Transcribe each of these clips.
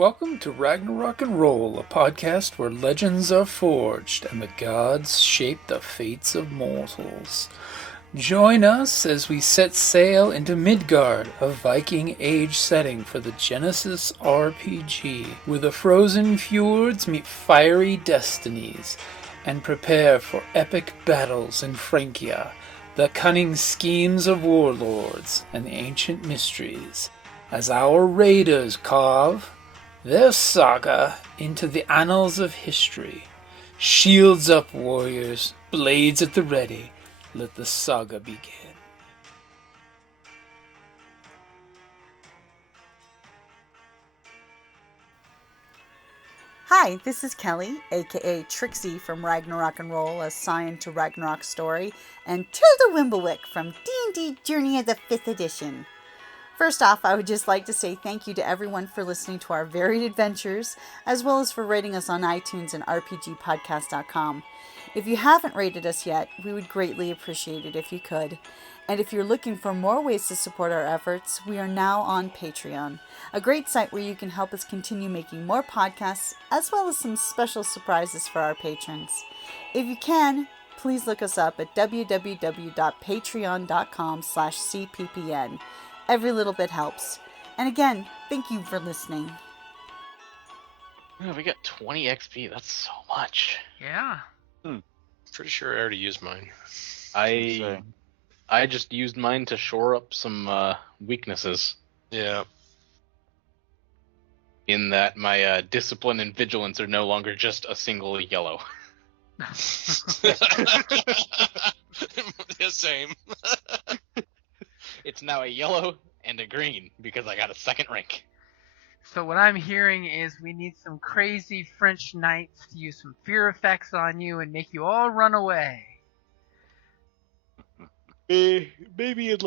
Welcome to Ragnarok and Roll, a podcast where legends are forged and the gods shape the fates of mortals. Join us as we set sail into Midgard, a Viking Age setting for the Genesys RPG, where the frozen fjords meet fiery destinies, and prepare for epic battles in Francia, the cunning schemes of warlords, and the ancient mysteries, as our raiders carve their saga into the annals of history. Shields up, warriors, blades at the ready. Let the saga begin. Hi, this is Kelly, aka Trixie from Ragnarok and Roll, assigned to Ragnarok Story, and Tilda Wimblewick from D&D Journey of the 5th Edition. First off, I would just like to say thank you to everyone for listening to our varied adventures, as well as for rating us on iTunes and rpgpodcast.com. If you haven't rated us yet, we would greatly appreciate it if you could. And if you're looking for more ways to support our efforts, we are now on Patreon, a great site where you can help us continue making more podcasts, as well as some special surprises for our patrons. If you can, please look us up at www.patreon.com/cppn. Every little bit helps. And again, thank you for listening. Oh, we got 20 XP. That's so much. Yeah. Pretty sure I already used mine. I just used mine to shore up some weaknesses. Yeah. In that my discipline and vigilance are no longer just a single yellow. Yeah, same. It's now a yellow and a green because I got a second rank. So what I'm hearing is we need some crazy French knights to use some fear effects on you and make you all run away. Maybe in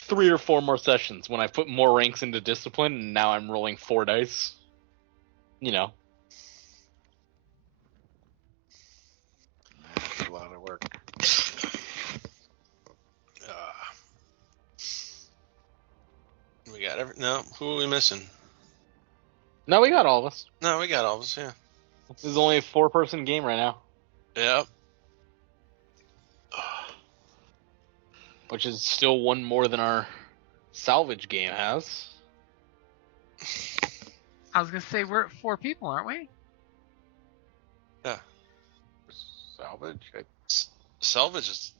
3 or 4 more sessions when I put more ranks into discipline and now I'm rolling 4 dice. That's a lot of work. We got no. Who are we missing? No, we got all of us. No, we got all of us. Yeah. This is only a 4-person game right now. Yep. Which is still one more than our salvage game has. I was going to say we're at 4 people, aren't we? Yeah. Salvage? Salvage is.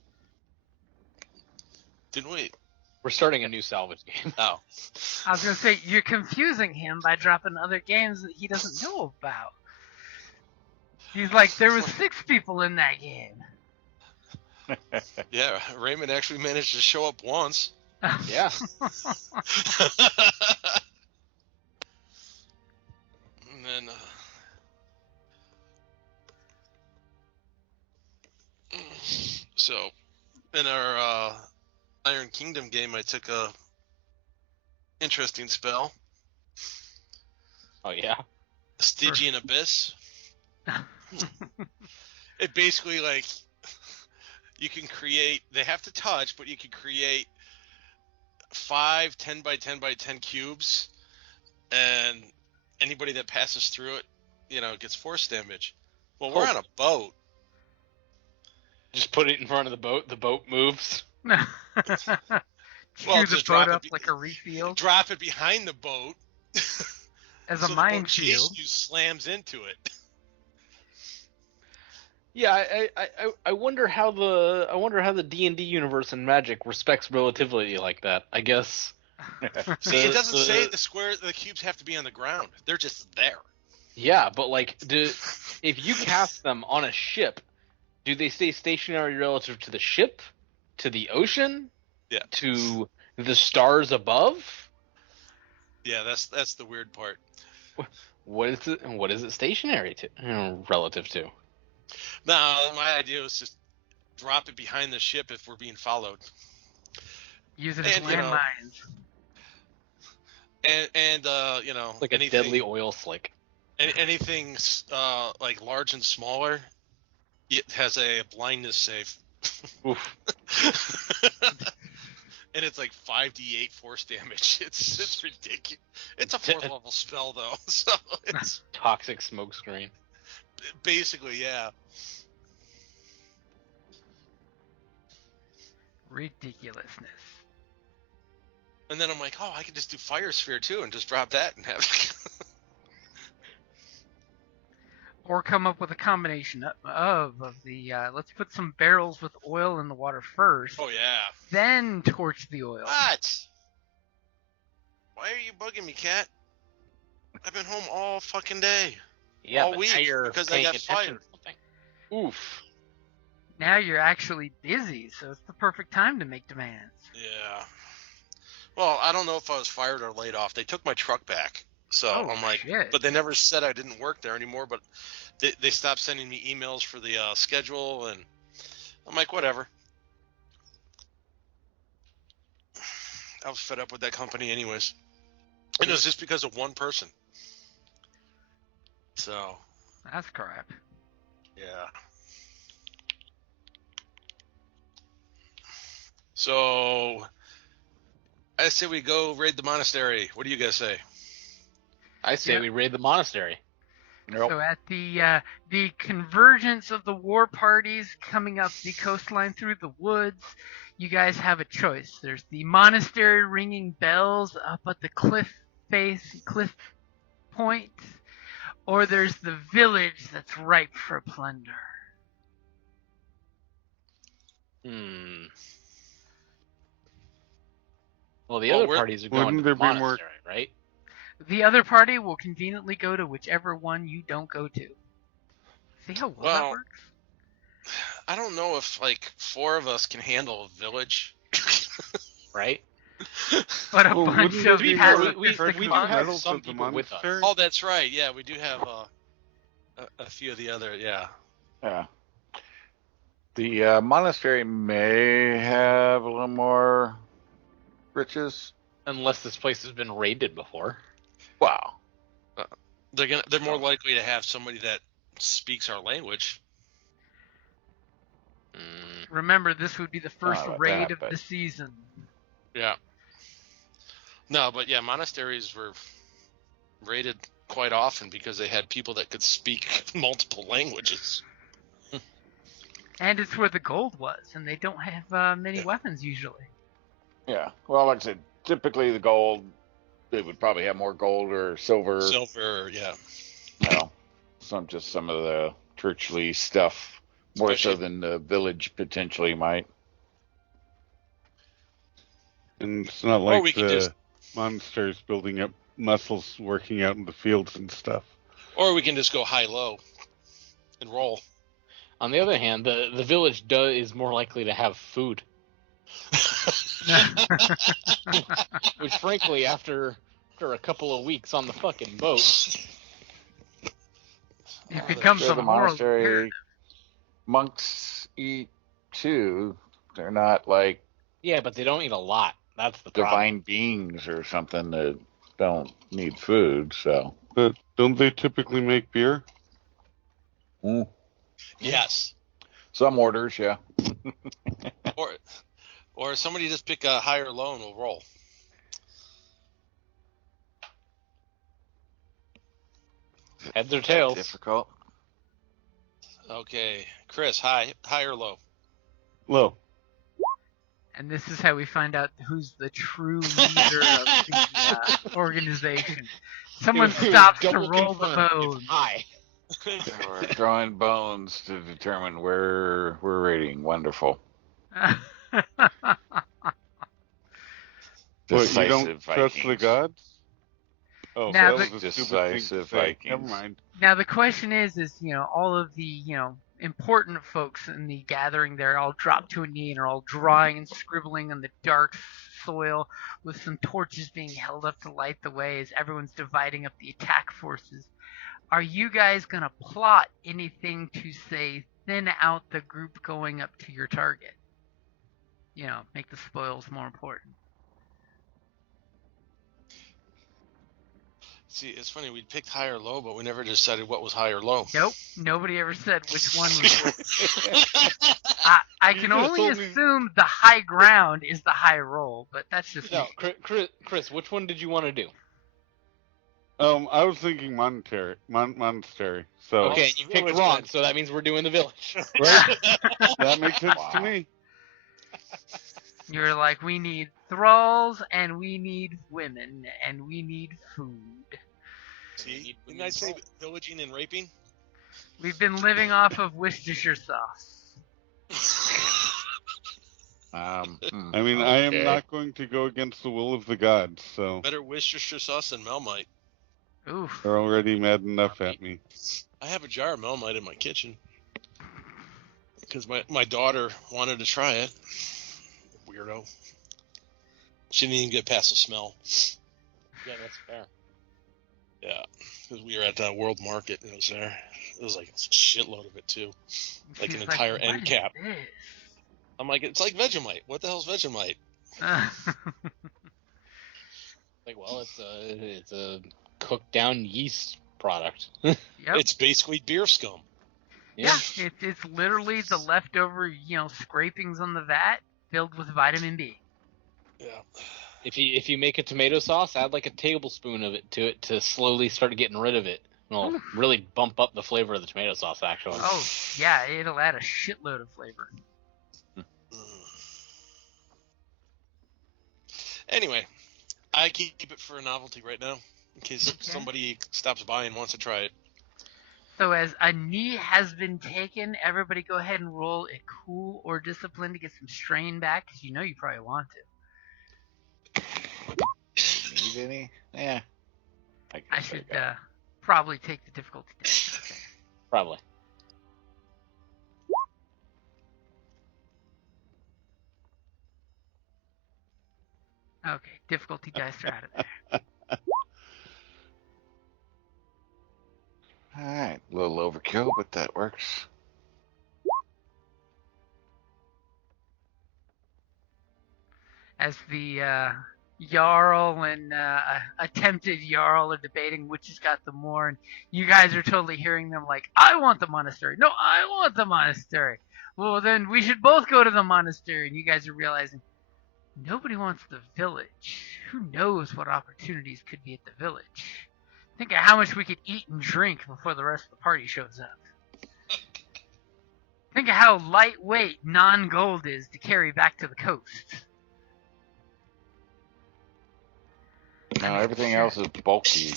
Didn't we? We're starting a new salvage game. Oh. I was going to say you're confusing him by dropping other games that he doesn't know about. He's like, there was 6 people in that game. Yeah, Raymond actually managed to show up once. Yeah. And then so in our Iron Kingdom game, I took a interesting spell. Oh yeah. Stygian Abyss. It basically you can create. They have to touch, but you can create 5 10 by 10 by 10 cubes, and anybody that passes through it, gets force damage. Well, we're on a boat. Just put it in front of the boat. The boat moves. Well, Just the boat drop up it like a refield Drop it behind the boat. as so a the mine boat shield. you slams into it. Yeah, I wonder how the D&D universe and Magic respects relativity like that. I guess. See, it doesn't say the cubes have to be on the ground. They're just there. Yeah, but if you cast them on a ship, do they stay stationary relative to the ship, to the ocean, to the stars above? Yeah, that's the weird part. What is it stationary to relative to? No, my idea was just drop it behind the ship if we're being followed. Use it as landmines. And Like anything, a deadly oil slick. anything large and smaller, it has a blindness save. Oof. and it's like 5d8 force damage. It's ridiculous. It's a 4th level spell though, so it's Toxic smokescreen. basically, yeah. Ridiculousness. And then I'm like, oh, I could just do Fire Sphere too and just drop that and have. Or come up with a combination of the, let's put some barrels with oil in the water first. Oh, yeah. Then torch the oil. What? Why are you bugging me, Cat? I've been home all fucking day. Yeah, all but week now you're because I paying got attention fired. to something. Oof. Now you're actually busy, so it's the perfect time to make demands. Yeah. Well, I don't know if I was fired or laid off. They took my truck back. So I'm like, shit. but they never said I didn't work there anymore, but they stopped sending me emails for the schedule, and I'm like, whatever. I was fed up with that company anyways. And it was just because of one person. So. That's crap. Yeah. So, I say we go raid the monastery. What do you guys say? I say we raid the monastery. Nope. So at the convergence of the war parties coming up the coastline through the woods, you guys have a choice. There's the monastery ringing bells up at the cliff point, or there's the village that's ripe for plunder. Well, the other parties are going to the monastery, right? The other party will conveniently go to whichever one you don't go to. See how well that works? I don't know if, like, 4 of us can handle a village. Right? But a bunch of we do have some people with us. Oh, that's right. Yeah, we do have a few of the other, yeah. Yeah. The monastery may have a little more riches. Unless this place has been raided before. Wow. They're more likely to have somebody that speaks our language. Remember, this would be the first raid of the season. Yeah. No, but yeah, monasteries were raided quite often because they had people that could speak multiple languages. And it's where the gold was, and they don't have many weapons usually. Yeah. Well, like I said, typically the gold, they would probably have more gold or silver. Silver, yeah. You know, some of the churchly stuff, more so than the village potentially might. And it's not like the monasteries building up muscles working out in the fields and stuff. Or we can just go high-low and roll. On the other hand, the village is more likely to have food. Which, frankly, after a couple of weeks on the fucking boat, it becomes a monastery. Monks eat too. They're not like but they don't eat a lot. That's the divine beings or something that don't need food. So, but don't they typically make beer? Yes. Some orders, yeah. Or somebody just pick a higher low and we'll roll. Heads or tails? Difficult. Okay, Chris, high or low? Low. And this is how we find out who's the true leader of the organization. Someone stops to roll the bones. High. We're drawing bones to determine where we're rating. Wonderful. What, you don't trust the gods? Oh, now that was a decisive Vikings. Never mind. Now the question is all of the important folks in the gathering there all drop to a knee and are all drawing and scribbling on the dark soil with some torches being held up to light the way as everyone's dividing up the attack forces. Are you guys gonna plot anything to say thin out the group going up to your target? Make the spoils more important. See, it's funny. We picked high or low, but we never decided what was high or low. Nope. Nobody ever said which one was. I can only assume the high ground is the high roll, but that's just no. Chris, which one did you want to do? I was thinking monastery. So okay, you picked wrong, so that means we're doing the village. Right? That makes sense to me. You're like, we need thralls, and we need women, and we need food. See, didn't I say villaging and raping? We've been living off of Worcestershire sauce. I mean, I am not going to go against the will of the gods, so... Better Worcestershire sauce than Melmite. Oof. They're already mad enough at me. I have a jar of Melmite in my kitchen. Because my daughter wanted to try it. Weirdo. She didn't even get past the smell. Yeah, that's fair. Yeah, because we were at that World Market and it was there. It was like a shitload of it too. Like an entire end cap. I'm like, it's like Vegemite. What the hell's Vegemite? Like, well, it's a cooked down yeast product. Yep. It's basically beer scum. Yeah, it's literally the leftover, scrapings on the vat filled with vitamin B. Yeah. If you make a tomato sauce, add like a tablespoon of it to it to slowly start getting rid of it. It'll really bump up the flavor of the tomato sauce, actually. Oh, yeah, it'll add a shitload of flavor. Anyway, I keep it for a novelty right now, in case somebody stops by and wants to try it. So as a knee has been taken, everybody go ahead and roll a cool or discipline to get some strain back, because you probably want to. Need any? Yeah. I should probably take the difficulty down. Okay. Probably. Okay, difficulty dice are out of there. Alright, a little overkill, but that works. As the Jarl and attempted Jarl are debating which has got the more, and you guys are totally hearing them like, I want the monastery. No, I want the monastery. Well, then we should both go to the monastery. And you guys are realizing, nobody wants the village. Who knows what opportunities could be at the village? Think of how much we could eat and drink before the rest of the party shows up. Think of how lightweight non-gold is to carry back to the coast. No, everything else is bulky.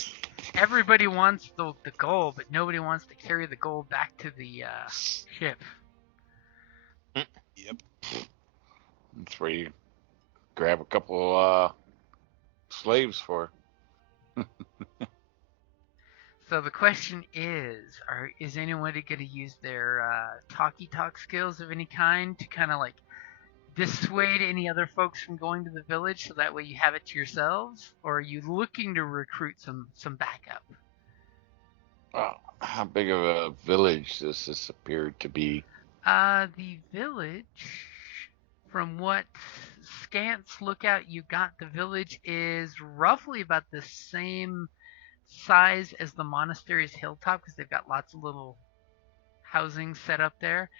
Everybody wants the gold, but nobody wants to carry the gold back to the ship. Yep. That's where you grab a couple slaves for. So the question is anybody going to use their talkie-talk skills of any kind to kind of like dissuade any other folks from going to the village so that way you have it to yourselves? Or are you looking to recruit some backup? Oh, how big of a village does this appear to be? The village, from what scant lookout you got, the village is roughly about the same size as the monastery's hilltop, because they've got lots of little housing set up there.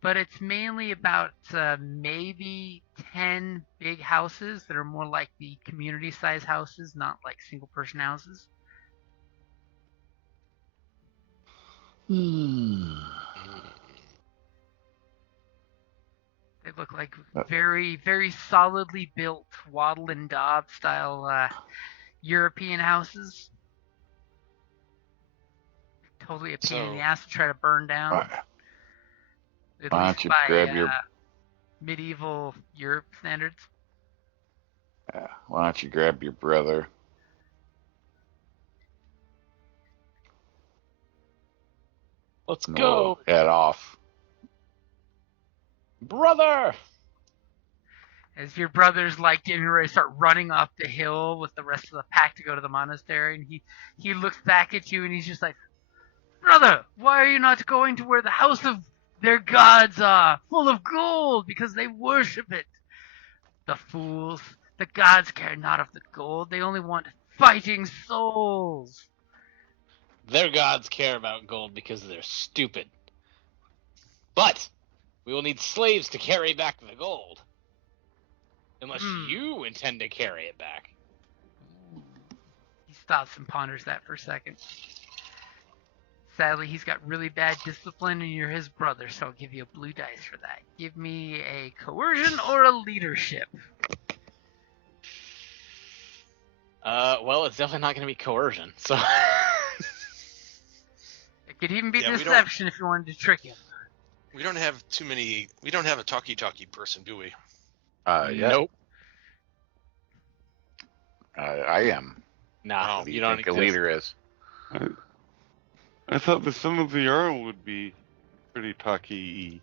But it's mainly about maybe 10 big houses that are more like the community-size houses, not like single-person houses. They look like very, very solidly built Wattle and Daub style European houses. Totally a pain in the ass to try to burn down. At Why least don't you by grab your medieval Europe standards. why don't you grab your brother? Let's go, head off, brother. As your brother's like getting ready to start running up the hill with the rest of the pack to go to the monastery, and he looks back at you and he's just like, brother, why are you not going to where the house of their gods are, full of gold, because they worship it? The fools. The gods care not of the gold. They only want fighting souls. Their gods care about gold because they're stupid. But we will need slaves to carry back the gold. Unless you intend to carry it back. He stops and ponders that for a second. Sadly, he's got really bad discipline and you're his brother, so I'll give you a blue dice for that. Give me a coercion or a leadership. Well, it's definitely not going to be coercion, so... It could even be deception if you wanted to trick him. We don't have we don't have a talkie-talkie person, do we? Yeah. Nope. I am. Nah, Who do you don't think a leader is? I thought the son of the Jarl would be pretty talky-y.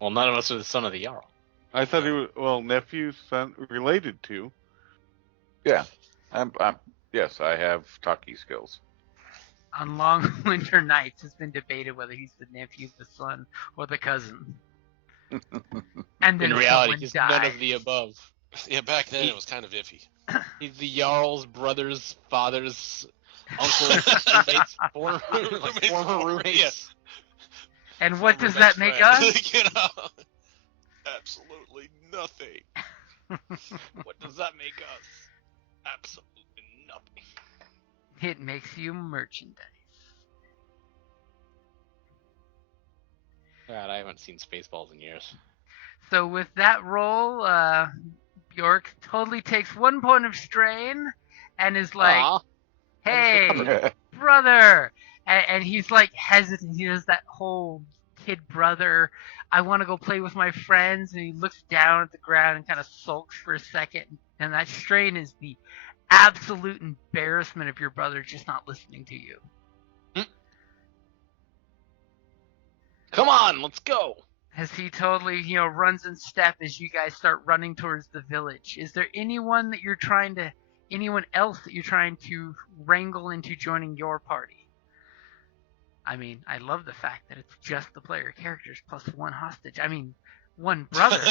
Well, none of us are the son of the Jarl. I thought he was, nephew, son, related to. Yeah. Yes, I have talkie skills. On long winter nights, it's been debated whether he's the nephew, the son, or the cousin. And then in reality, he's dies. none of the above. Yeah, back then it was kind of iffy. He's the Jarl's brother's father's uncle's roommates, former roommates. Yeah. And what does that make us? You know, absolutely nothing. What does that make us? Absolutely nothing. It makes you merchandise. God, I haven't seen Spaceballs in years. So with that roll, Bjork totally takes 1 point of strain and is like, Aw. hey, brother. And he's like hesitant. He does that whole kid brother, I want to go play with my friends. And he looks down at the ground and kind of sulks for a second. And that strain is the absolute embarrassment of your brother just not listening to you. Come on, let's go. As he totally, runs in step as you guys start running towards the village. Is there anyone else that you're trying to wrangle into joining your party? I mean, I love the fact that it's just the player characters plus one hostage. I mean, one brother.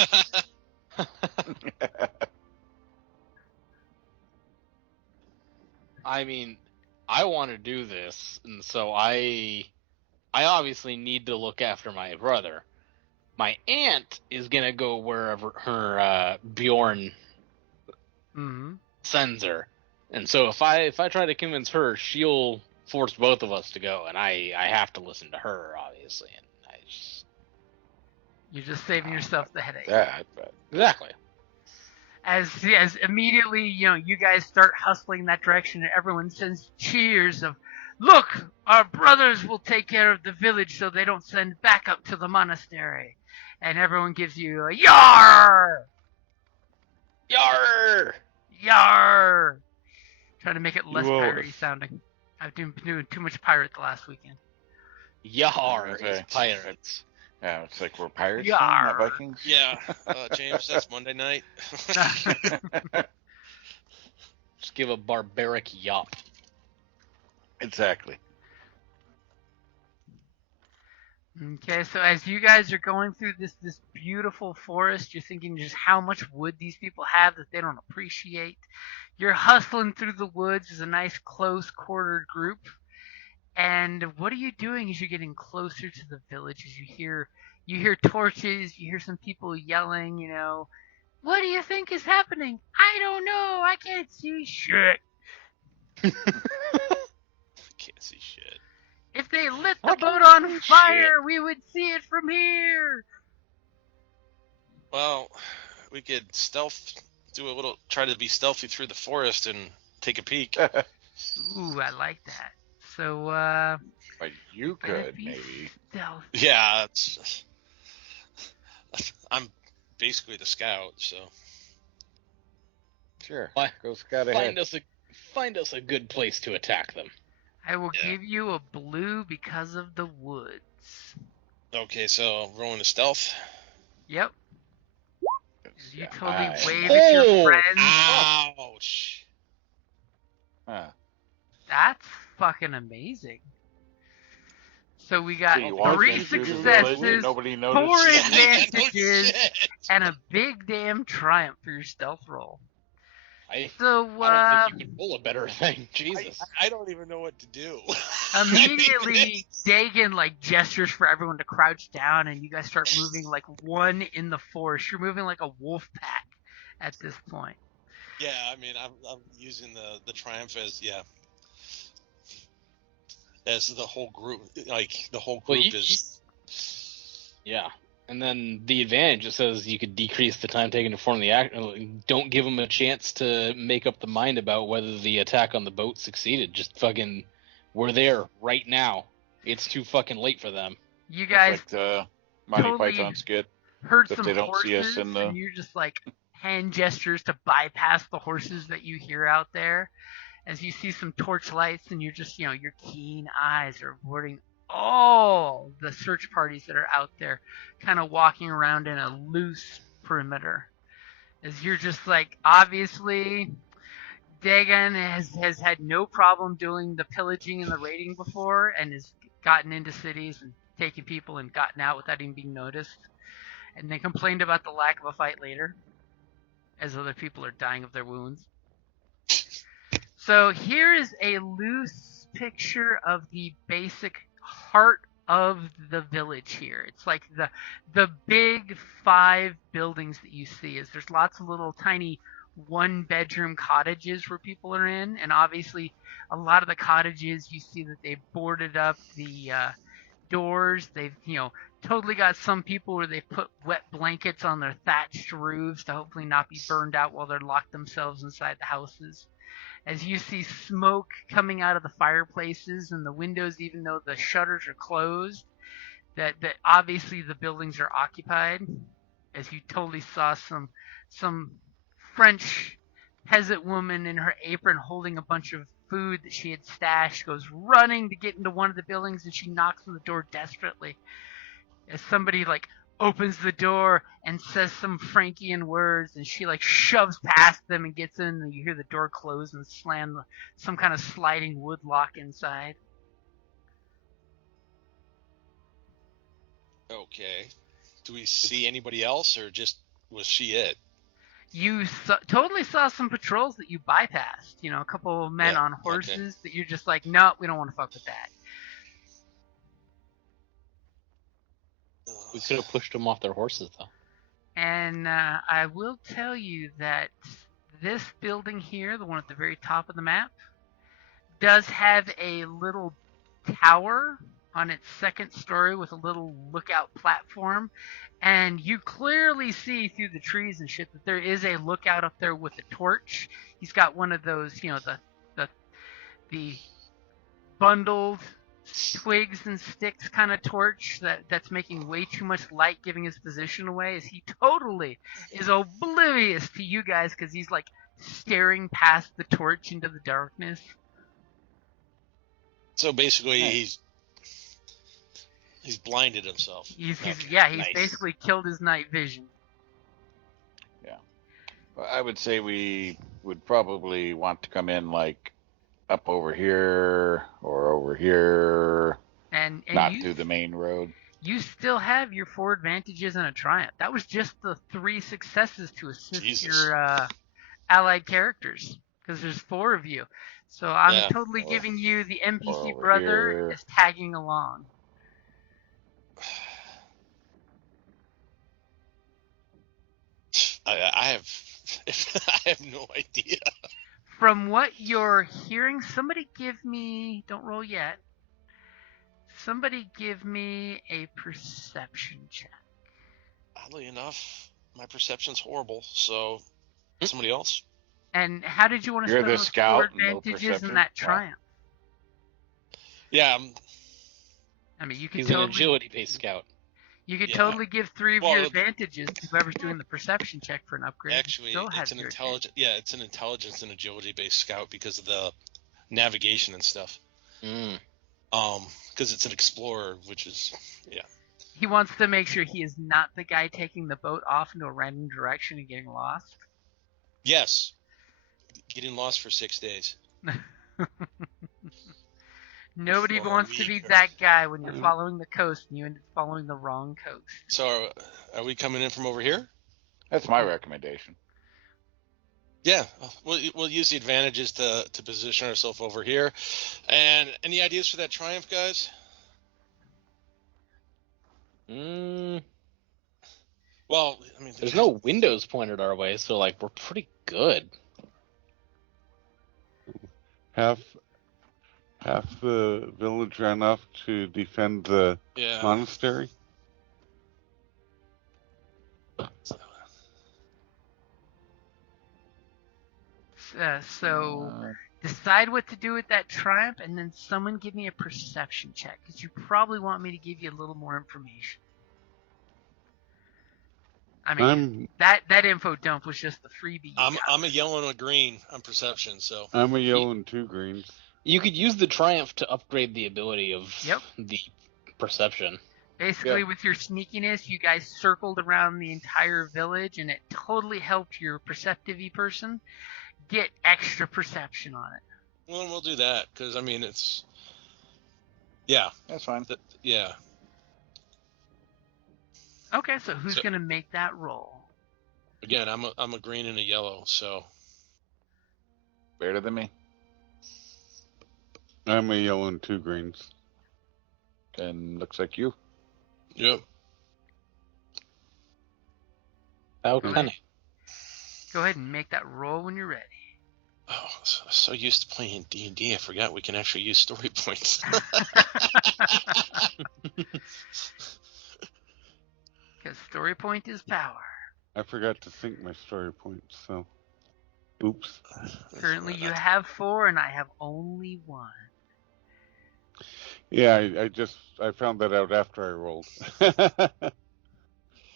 I mean, I want to do this, and so I obviously need to look after my brother. My aunt is gonna go wherever her Bjorn sends her, and so if I try to convince her, she'll force both of us to go, and I have to listen to her, obviously, and you're just saving yourself the headache. Yeah, I bet. Exactly. As immediately, you guys start hustling in that direction, and everyone sends cheers of, look, our brothers will take care of the village so they don't send back up to the monastery. And everyone gives you a yar! Yar! Yar! Trying to make it less Whoa. piratey sounding. I've been doing too much pirate the last weekend. Yar Okay. is pirates. Yeah, it's like we're pirates, Yarr. not Vikings. Yeah, James, that's Monday night. Just give a barbaric yop. Exactly. Okay, so as you guys are going through this beautiful forest, you're thinking just how much wood these people have that they don't appreciate. You're hustling through the woods as a nice close-quartered group. And what are you doing as you're getting closer to the village? As you hear torches, you hear some people yelling, what do you think is happening? I don't know, I can't see shit. Can't see shit. If they lit the boat on fire, we would see it from here. Well, we could try to be stealthy through the forest and take a peek. Ooh, I like that. So, But you could, maybe. Stealth. Yeah, I'm basically the scout, so. Sure. Why? Go scout ahead. Find us a good place to attack them. I will give you a blue because of the woods. Okay, so rolling a stealth. Yep. You Yeah, totally I- wave at your friends. Ouch! Huh. That's fucking amazing. So we got So you walk 3 into the village and successes, nobody 4 noticed. advantages, No shit. and a big damn triumph for your stealth roll. I So don't think you can pull a better thing. Jesus. I don't even know what to do. immediately, Dagon like gestures for everyone to crouch down, and you guys start moving like one in the forest. You're moving like a wolf pack at this point. Yeah, I mean, I'm using the triumph as the whole group. Like the whole group is. Yeah. And then the advantage, it says you could decrease the time taken to form the act. Don't give them a chance to make up the mind about whether the attack on the boat succeeded. Just fucking, we're there right now. It's too fucking late for them. You guys It's like Monty totally Python skit. heard If some they don't horses, see us in the- and you're just like hand gestures to bypass the horses that you hear out there. As you see some torch lights, and you're just, your keen eyes are avoiding all the search parties that are out there, kind of walking around in a loose perimeter. As you're just like, obviously, Dagon has had no problem doing the pillaging and the raiding before, and has gotten into cities and taken people and gotten out without even being noticed. And they complained about the lack of a fight later, as other people are dying of their wounds. So here is a loose picture of the basic heart of the village here. It's like the big 5 buildings that you see. Is there's lots of little tiny 1-bedroom cottages where people are in, and obviously a lot of the cottages you see that they've boarded up the doors. They've totally got some people where they put wet blankets on their thatched roofs to hopefully not be burned out while they're locked themselves inside the houses. As you see smoke coming out of the fireplaces and the windows, even though the shutters are closed, that obviously the buildings are occupied. As you totally saw some French peasant woman in her apron holding a bunch of food that she had stashed, goes running to get into one of the buildings, and she knocks on the door desperately. As somebody opens the door and says some Frankian words, and she shoves past them and gets in, and you hear the door close and slam some kind of sliding wood lock inside. Okay. Do we see anybody else, or just was she it? You totally saw some patrols that you bypassed. A couple of men on horses that you're just like, no, we don't want to fuck with that. We could have pushed them off their horses, though. And I will tell you that this building here, the one at the very top of the map, does have a little tower on its second story with a little lookout platform. And you clearly see through the trees and shit that there is a lookout up there with a torch. He's got one of those, the bundled twigs and sticks kind of torch that's making way too much light, giving his position away, as he totally is oblivious to you guys because he's staring past the torch into the darkness. So basically he's blinded himself. He's Nice. basically killed his night vision. Yeah. Well, I would say we would probably want to come in up over here or over here, and not through the main road. You still have your 4 advantages and a triumph. That was just the 3 successes to assist your allied characters, because there's 4 of you. So I'm totally giving you the NPC brother is tagging along. I have no idea. From what you're hearing, somebody give me, don't roll yet, somebody give me a perception check. Oddly enough, my perception's horrible, so somebody else. And how did you want to You're spend the those scout, 4 no advantages perception? and that Wow. triumph? Yeah, I mean, you could He's an totally, agility-based scout. you could Yeah. totally give 3 of Well, your advantages to whoever's doing the perception check for an upgrade. actually, Still it's has an your intelligence. Yeah, it's an intelligence and agility-based scout because of the navigation and stuff. Because it's an explorer, which is He wants to make sure he is not the guy taking the boat off into a random direction and getting lost. Yes, getting lost for 6 days. Nobody For a wants to week be or- that guy when you're following the coast and you end up following the wrong coast. So, are we coming in from over here? That's my recommendation. Yeah, we'll use the advantages to position ourselves over here. And any ideas for that triumph, guys? Well, I mean, there's no windows pointed our way, so like we're pretty good. Half the village ran off to defend the monastery. So decide what to do with that triumph, and then someone give me a perception check, because you probably want me to give you a little more information. I mean, that info dump was just the freebie. I'm a yellow and a green on perception, so I'm a yellow and 2 greens. You could use the triumph to upgrade the ability of the perception. Basically, with your sneakiness, you guys circled around the entire village, and it totally helped your perceptive-y person get extra perception on it. Well, we'll do that, because, I mean, it's... That's fine. Yeah. Okay, so who's going to make that roll? Again, I'm a green and a yellow, so... Better than me. I'm a yellow and 2 greens. And looks like you. Yep. Okay. Go ahead and make that roll when you're ready. Oh, I'm so used to playing D&D, I forgot we can actually use story points. Because story point is power. I forgot to sync my story points, so... Oops. Currently you have 4, and I have only 1. Yeah, I found that out after I rolled. Okay.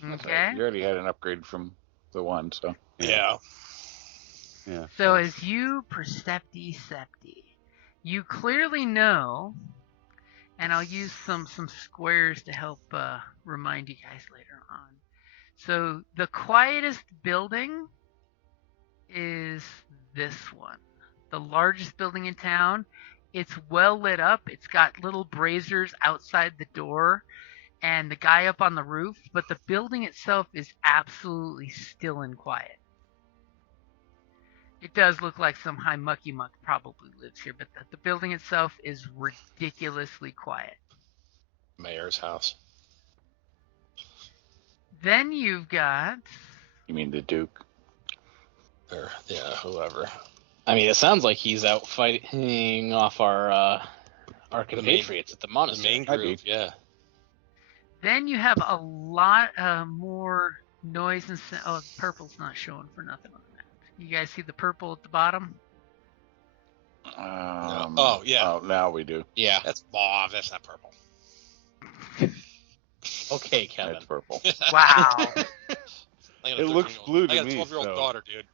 Right. You already had an upgrade from the 1, so... Yeah. So as you percepti, you clearly know, and I'll use some squares to help remind you guys later on. So the quietest building is this one, the largest building in town. It's well lit up. It's got little braziers outside the door and the guy up on the roof, but the building itself is absolutely still and quiet. It does look like some high mucky muck probably lives here, but the building itself is ridiculously quiet. Mayor's house. Then you've got... You mean the Duke? Or, whoever. I mean, it sounds like he's out fighting off our compatriots at the monastery. The main group, yeah. Then you have a lot more noise and... Oh, purple's not showing for nothing on that. You guys see the purple at the bottom? No. Oh, yeah. Oh, now we do. Yeah. That's mauve. That's not purple. Okay, Kevin. That's purple. Wow. It looks blue to me. I got a 12-year-old daughter, dude.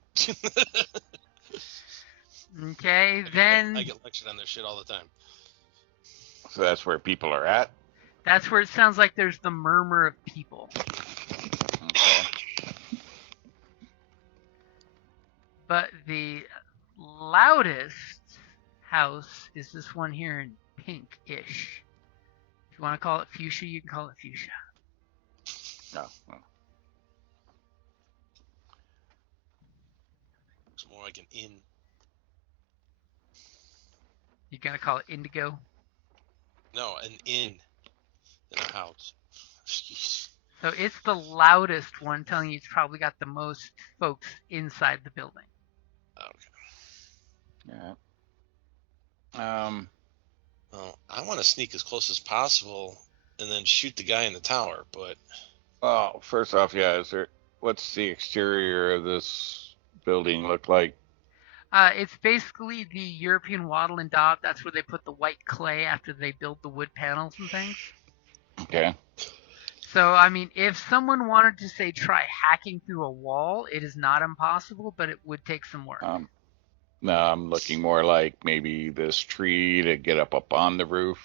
Okay, then... I get lectured on this shit all the time. So that's where people are at? That's where it sounds like there's the murmur of people. Okay. But the loudest house is this one here in pink-ish. If you want to call it fuchsia, you can call it fuchsia. No. It's more like an inn. You gonna call it indigo? No, an inn in a house. Jeez. So it's the loudest one, telling you it's probably got the most folks inside the building. Okay. Yeah. Well, I want to sneak as close as possible and then shoot the guy in the tower, but... Oh, first off, what's the exterior of this building look like? It's basically the European wattle and daub. That's where they put the white clay after they build the wood panels and things. Okay. So, I mean, if someone wanted to, say, try hacking through a wall, it is not impossible, but it would take some work. No, I'm looking more like maybe this tree to get up on the roof.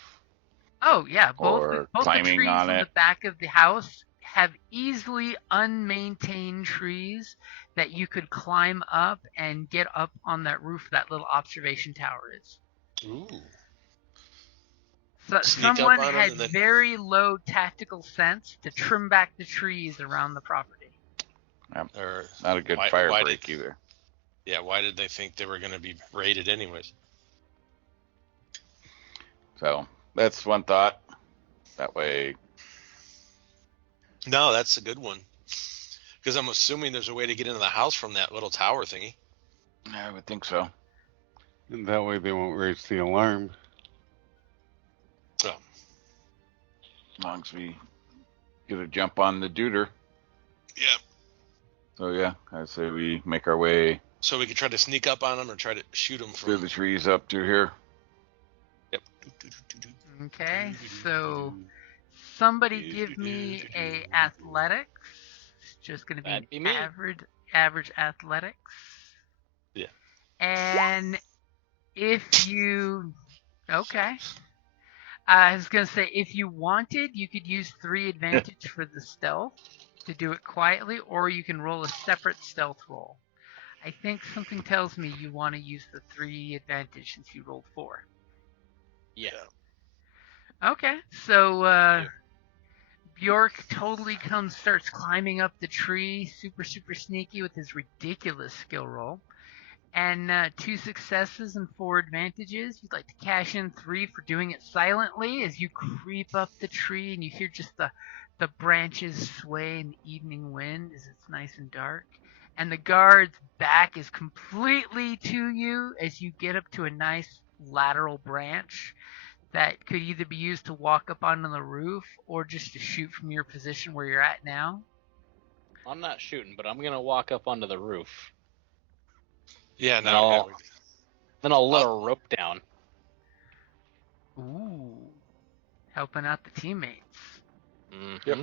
Oh, yeah. Both climbing the trees on in it. the back of the house have easily unmaintained trees that you could climb up and get up on that roof that little observation tower is. Ooh. So Sneak someone up on 'em had and then... very low tactical sense to trim back the trees around the property. Not a good fire break either. Yeah, why did they think they were going to be raided anyways? So that's one thought. That way. No, that's a good one. Because I'm assuming there's a way to get into the house from that little tower thingy. I would think so. And that way they won't raise the alarm. So, as long as we get a jump on the Duder. Yeah. So yeah, I'd say we make our way. So we could try to sneak up on them or try to shoot them through from the trees up to here. Yep. Okay, so somebody give me a athletics. It's just going to be That'd be an me. average athletics. Yeah. And if you... Okay. I was going to say, if you wanted, you could use 3 advantage for the stealth to do it quietly, or you can roll a separate stealth roll. I think something tells me you want to use the 3 advantage since you rolled 4. Yeah. Okay, so Bjork totally starts climbing up the tree, super sneaky with his ridiculous skill roll. And 2 successes and 4 advantages. You'd like to cash in 3 for doing it silently as you creep up the tree and you hear just the branches sway in the evening wind as it's nice and dark. And the guard's back is completely to you as you get up to a nice lateral branch that could either be used to walk up onto the roof or just to shoot from your position where you're at now. I'm not shooting, but I'm going to walk up onto the roof. Yeah, Then no. I'll, then I'll let a rope down. Ooh. Helping out the teammates. Mm-hmm. Yep.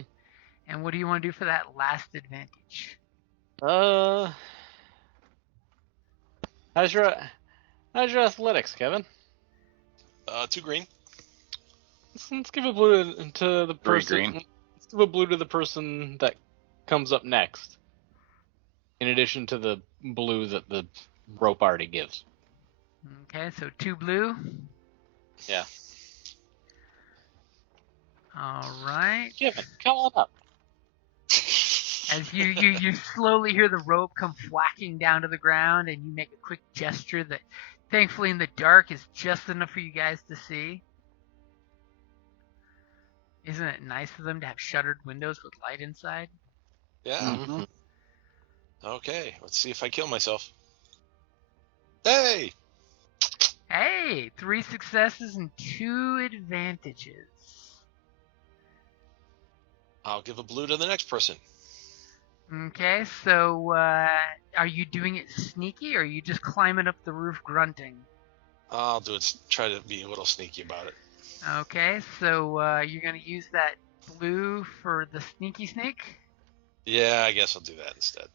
And what do you want to do for that last advantage? How's your athletics, Kevin? 2 green. Let's give a blue to the 3 person. green. Let's give a blue to the person that comes up next. In addition to the blue that the rope already gives. Okay, so 2 blue. Yeah. All right. Kevin, come on up. As you slowly hear the rope come whacking down to the ground, and you make a quick gesture that, thankfully in the dark, is just enough for you guys to see. Isn't it nice of them to have shuttered windows with light inside? Yeah. Mm-hmm. Okay, let's see if I kill myself. Hey! Hey, 3 successes and 2 advantages. I'll give a blue to the next person. Okay, so are you doing it sneaky, or are you just climbing up the roof grunting? I'll do it. Try to be a little sneaky about it. Okay, so you're going to use that blue for the sneaky snake? Yeah, I guess I'll do that instead.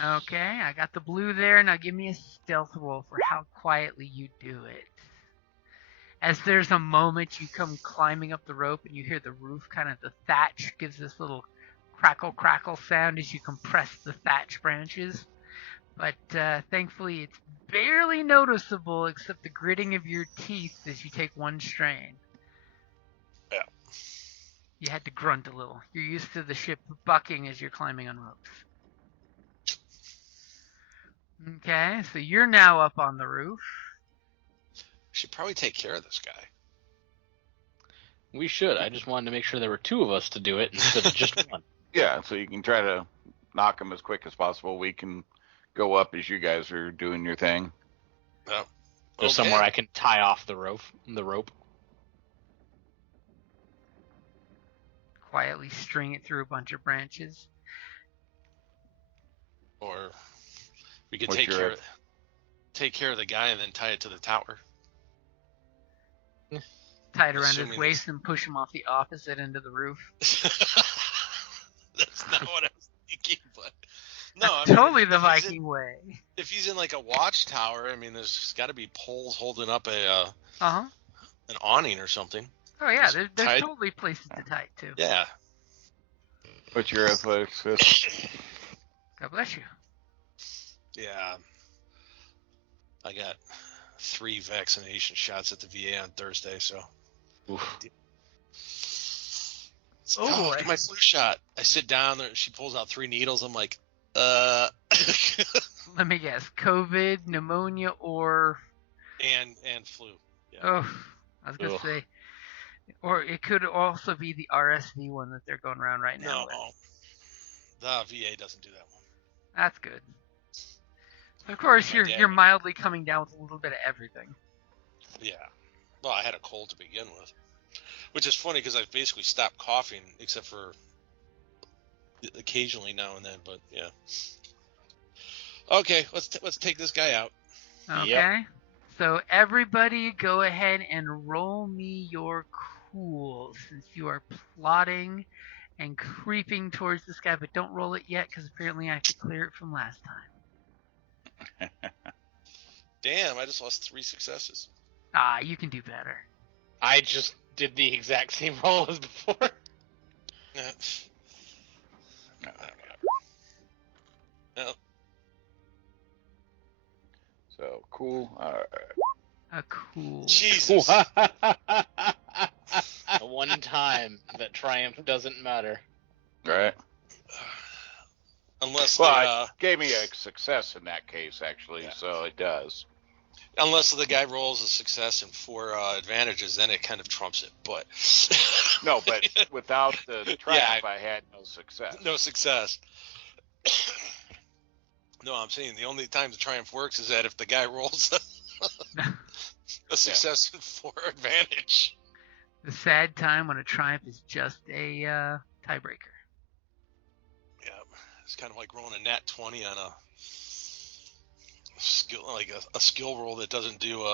Okay, I got the blue there. Now give me a stealth roll for how quietly you do it. As there's a moment you come climbing up the rope and you hear the roof, kind of the thatch gives this little crackle sound as you compress the thatch branches. But thankfully it's barely noticeable except the gritting of your teeth as you take 1 strain. Yeah. You had to grunt a little. You're used to the ship bucking as you're climbing on ropes. Okay, so you're now up on the roof. We should probably take care of this guy. We should. I just wanted to make sure there were 2 of us to do it instead of just 1. Yeah, so you can try to knock them as quick as possible. We can go up as you guys are doing your thing. Oh. There's somewhere I can tie off the rope. Quietly string it through a bunch of branches. Or we could What's take care of the guy and then tie it to the tower. Tie it around his Assuming waist and push him off the opposite end of the roof. That's not what I was thinking, but no, I That's totally the Viking way. If he's in like a watchtower, I mean, there's got to be poles holding up Uh-huh. an awning or something. Oh yeah, Just there's tied- totally places to tie it too. Yeah. What's your athletics, Fist? God bless you. Yeah. I got 3 vaccination shots at the VA on Thursday, so. Oof. It's Oh, boy. get my flu shot. I sit down there, she pulls out 3 needles. I'm like, Let me guess. COVID, pneumonia, or... and flu. Yeah. Oh, I was going to say... Or it could also be the RSV one that they're going around right now. No, the VA doesn't do that one. That's good. Of course, you're mildly coming down with a little bit of everything. Yeah. Well, I had a cold to begin with, which is funny because I've basically stopped coughing except for occasionally now and then. But yeah. Okay, let's take this guy out. Okay. Yep. So everybody, go ahead and roll me your cool since you are plotting and creeping towards this guy. But don't roll it yet because apparently I have to clear it from last time. Damn, I just lost 3 successes. You can do better. I just did the exact same roll as before. No. So cool. All right. A cool. Jesus. The one time that triumph doesn't matter. Right. Unless it gave me a success in that case, actually, so it does. Unless the guy rolls a success and 4 advantages, then it kind of trumps it. But no, but without the triumph, I had no success. No success. No, I'm saying the only time the triumph works is that if the guy rolls a success and 4 advantage. The sad time when a triumph is just a tiebreaker. Yeah, it's kind of like rolling a nat 20 on a skill, like a skill roll that doesn't do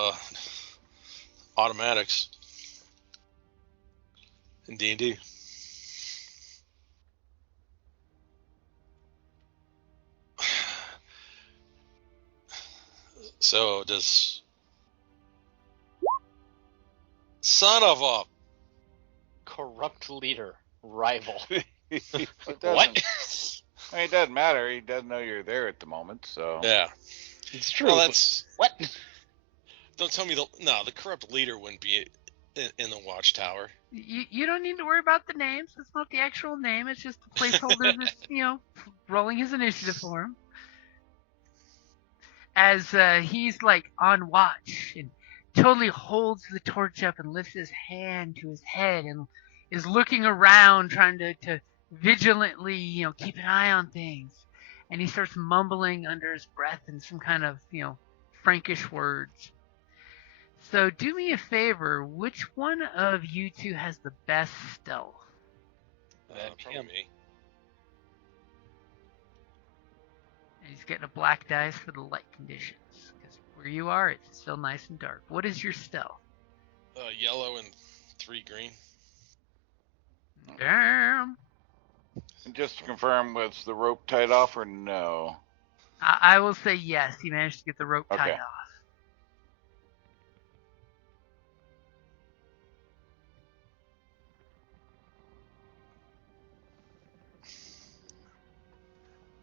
automatics in D&D. So does son of a corrupt leader rival. What? I mean, it doesn't matter. He doesn't know you're there at the moment, so yeah, it's true. Well, that's what. Don't tell me the corrupt leader wouldn't be in the watchtower. You don't need to worry about the names. It's not the actual name. It's just a placeholder that's rolling his initiative for him. As he's like on watch and totally holds the torch up and lifts his hand to his head and is looking around trying to vigilantly, keep an eye on things. And he starts mumbling under his breath in some kind of, Frankish words. So do me a favor, which one of you two has the best stealth? Probably me. And he's getting a black dice for the light conditions. Because where you are, it's still nice and dark. What is your stealth? Yellow and 3 green. Damn. And just to confirm, was the rope tied off or no? I will say yes. He managed to get the rope tied off.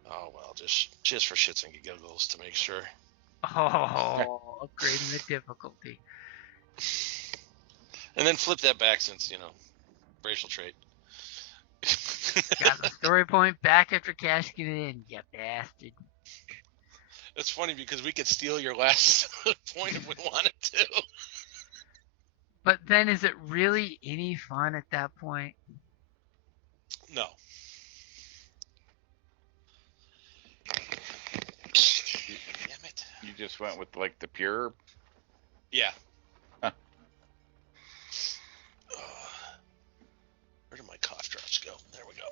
Oh well, just for shits and giggles to make sure. Oh, upgrading the difficulty. And then flip that back since, racial trait. Got the story point back after cashing it in, you bastard. It's funny because we could steal your last point if we wanted to. But then is it really any fun at that point? No. Damn it. You just went with like the pure? Yeah. Huh. Where did my cough drops go? There we go.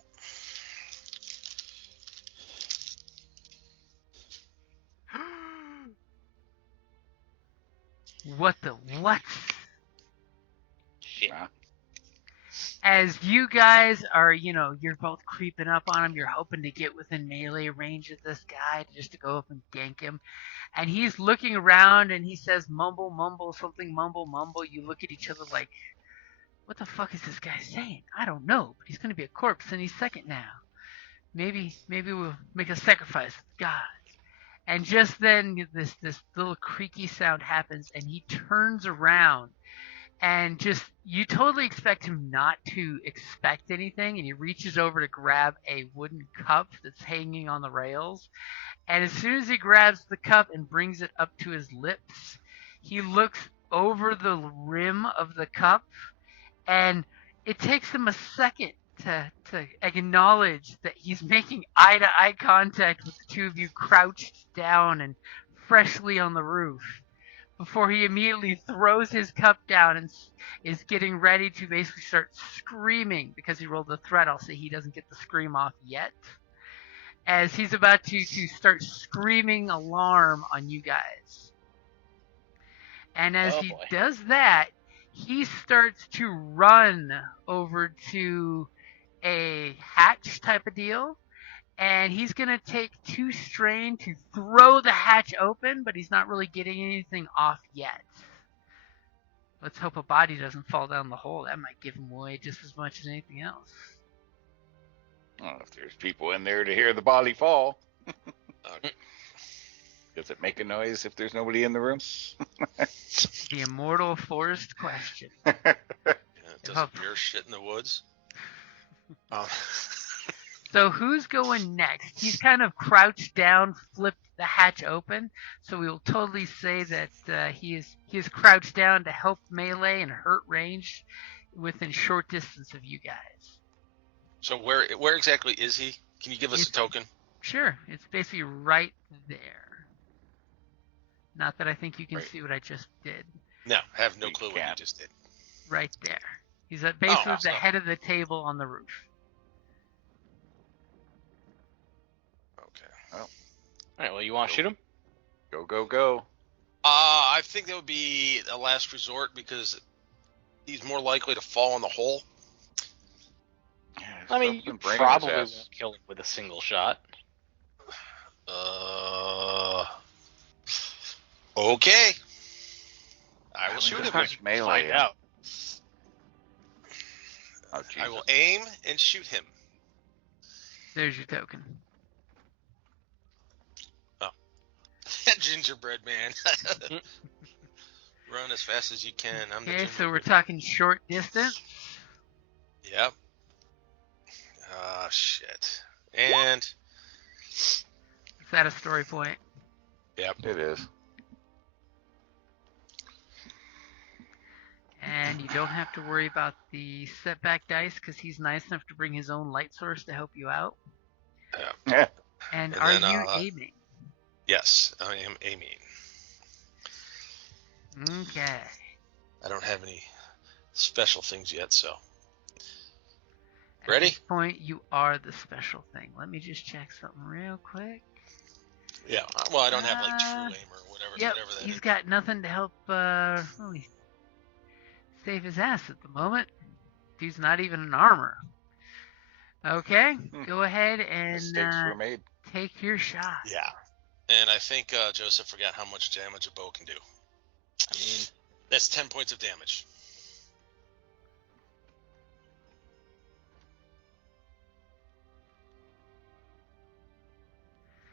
What the what? Shit. As you guys are, you're both creeping up on him, you're hoping to get within melee range of this guy just to go up and gank him. And he's looking around and he says, mumble, mumble, something, mumble, mumble. You look at each other like, what the fuck is this guy saying? I don't know, but he's going to be a corpse any second now. Maybe we'll make a sacrifice of the gods. And just then this little creaky sound happens and he turns around and just you totally expect him not to expect anything, and he reaches over to grab a wooden cup that's hanging on the rails, and as soon as he grabs the cup and brings it up to his lips, he looks over the rim of the cup, and it takes him a second to acknowledge that he's making eye-to-eye contact with the two of you crouched down and freshly on the roof, before he immediately throws his cup down and is getting ready to basically start screaming because he rolled the threat. I'll say he doesn't get the scream off yet. As he's about to start screaming alarm on you guys. And as he does that, he starts to run over to a hatch type of deal. And he's going to take 2 strain to throw the hatch open, but he's not really getting anything off yet. Let's hope a body doesn't fall down the hole. That might give him away just as much as anything else. Well, if there's people in there to hear the body fall. Does it make a noise if there's nobody in the room? The immortal forest question. Yeah, does a bear shit in the woods? So who's going next? He's kind of crouched down, flipped the hatch open, so we will totally say that he is crouched down to help melee and hurt range within short distance of you guys. So where exactly is he? Can you give us a token? Sure, it's basically right there. Not that I think you can see what I just did. No, I have no clue what you just did. Right there. He's at basically the head of the table on the roof. Well, all right, well, you want to shoot him? Go. I think that would be a last resort because he's more likely to fall in the hole. Yeah, I mean, you probably won't kill him with a single shot. Okay. I will shoot him. Melee. Find out. Oh, I will aim and shoot him. There's your token. Gingerbread man. Run as fast as you can. Okay, so we're talking short distance. Yep. Shit. And is that a story point? Yep. It is. And you don't have to worry about the setback dice because he's nice enough to bring his own light source to help you out. Yeah. And are you aiming? Yes, I am aiming. Okay. I don't have any special things yet, so. At Ready? this point, you are the special thing. Let me just check something real quick. Yeah, well, I don't have like true aim or whatever. Yep, whatever that he's is. got nothing to help really save his ass at the moment. He's not even in armor. Okay, go ahead and Mistakes were made. take your shot. Yeah. And I think Joseph forgot how much damage a bow can do. I mean, that's 10 points of damage.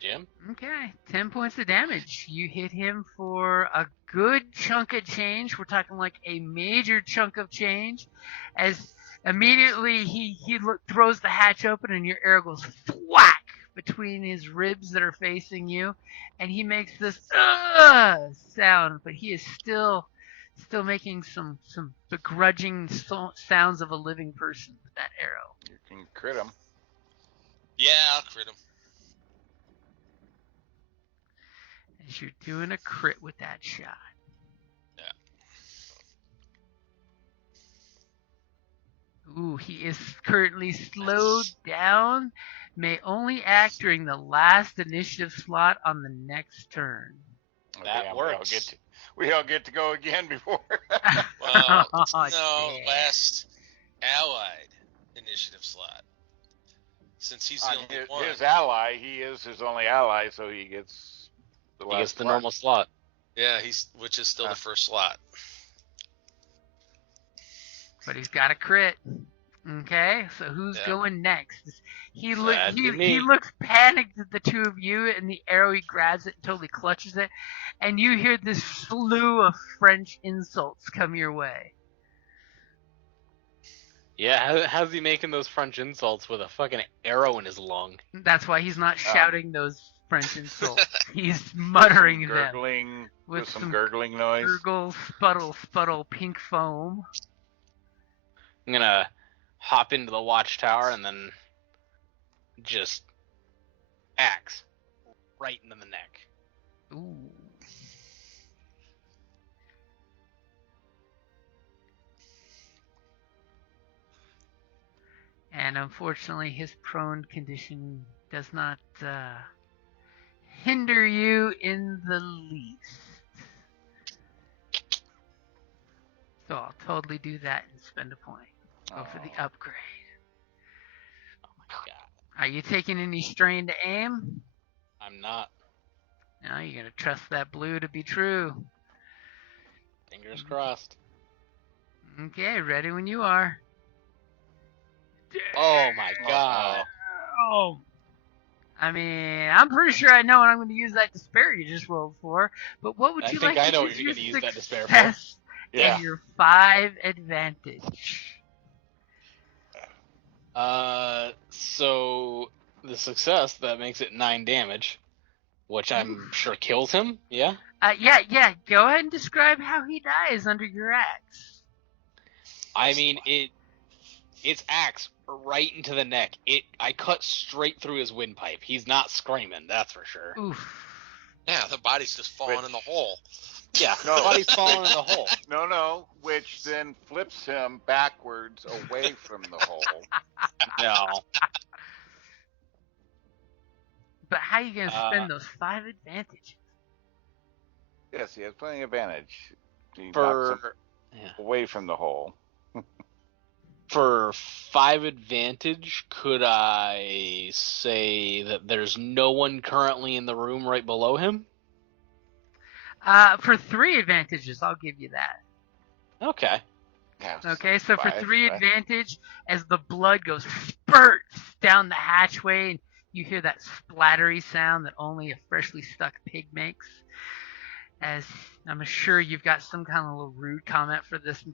Jim? Okay, 10 points of damage. You hit him for a good chunk of change. We're talking like a major chunk of change. As immediately he throws the hatch open and your arrow goes thwack between his ribs that are facing you, and he makes this sound, but he is still making some begrudging sounds of a living person with that arrow. You can crit him. Yeah, I'll crit him. As you're doing a crit with that shot. Yeah. Ooh, he is currently slowed down. May only act during the last initiative slot on the next turn. That works. We all get to go again before. Well, Oh, no, damn. last allied initiative slot. Since he's the only one. His ally, he is his only ally, so he gets the last He gets the slot. normal slot. Yeah, which is still the first slot. But he's got a crit. Okay, so who's going next? He looks panicked at the two of you, and the arrow, he grabs it and totally clutches it, and you hear this slew of French insults come your way. Yeah, how's he making those French insults with a fucking arrow in his lung? That's why he's not shouting those French insults. He's muttering gurgling, them with some gurgling noise. Gurgle, sputtle, sputtle, pink foam. I'm gonna hop into the watchtower and then just axe right into the neck. Ooh. And unfortunately, his prone condition does not hinder you in the least. So I'll totally do that and spend a point. Go for the upgrade. Oh my god. Are you taking any strain to aim? I'm not. No, you're going to trust that blue to be true. Fingers crossed. Okay, ready when you are. Oh my god. Oh. I mean, I'm pretty sure I know what I'm going to use that despair you just rolled for, but what would you like to use? I think I know what you're going to use that despair for. Yeah. And your 5 advantage. So the success, that makes it 9 damage, which I'm sure kills him, yeah? Yeah, go ahead and describe how he dies under your axe. I mean, it's axe right into the neck. I cut straight through his windpipe. He's not screaming, that's for sure. Oof. Yeah, the body's just falling in the hole. Yeah, the body's falling in the hole. No, which then flips him backwards away from the hole. No. But how are you going to spend those 5 advantages? Yes, he has plenty of advantage. He knocks him Yeah. away from the hole. For 5 advantage, could I say that there's no one currently in the room right below him? For 3 advantages, I'll give you that. Okay. Yeah, Okay, so for 3 right? advantage, as the blood goes spurts down the hatchway, and you hear that splattery sound that only a freshly stuck pig makes. As I'm sure you've got some kind of little rude comment for this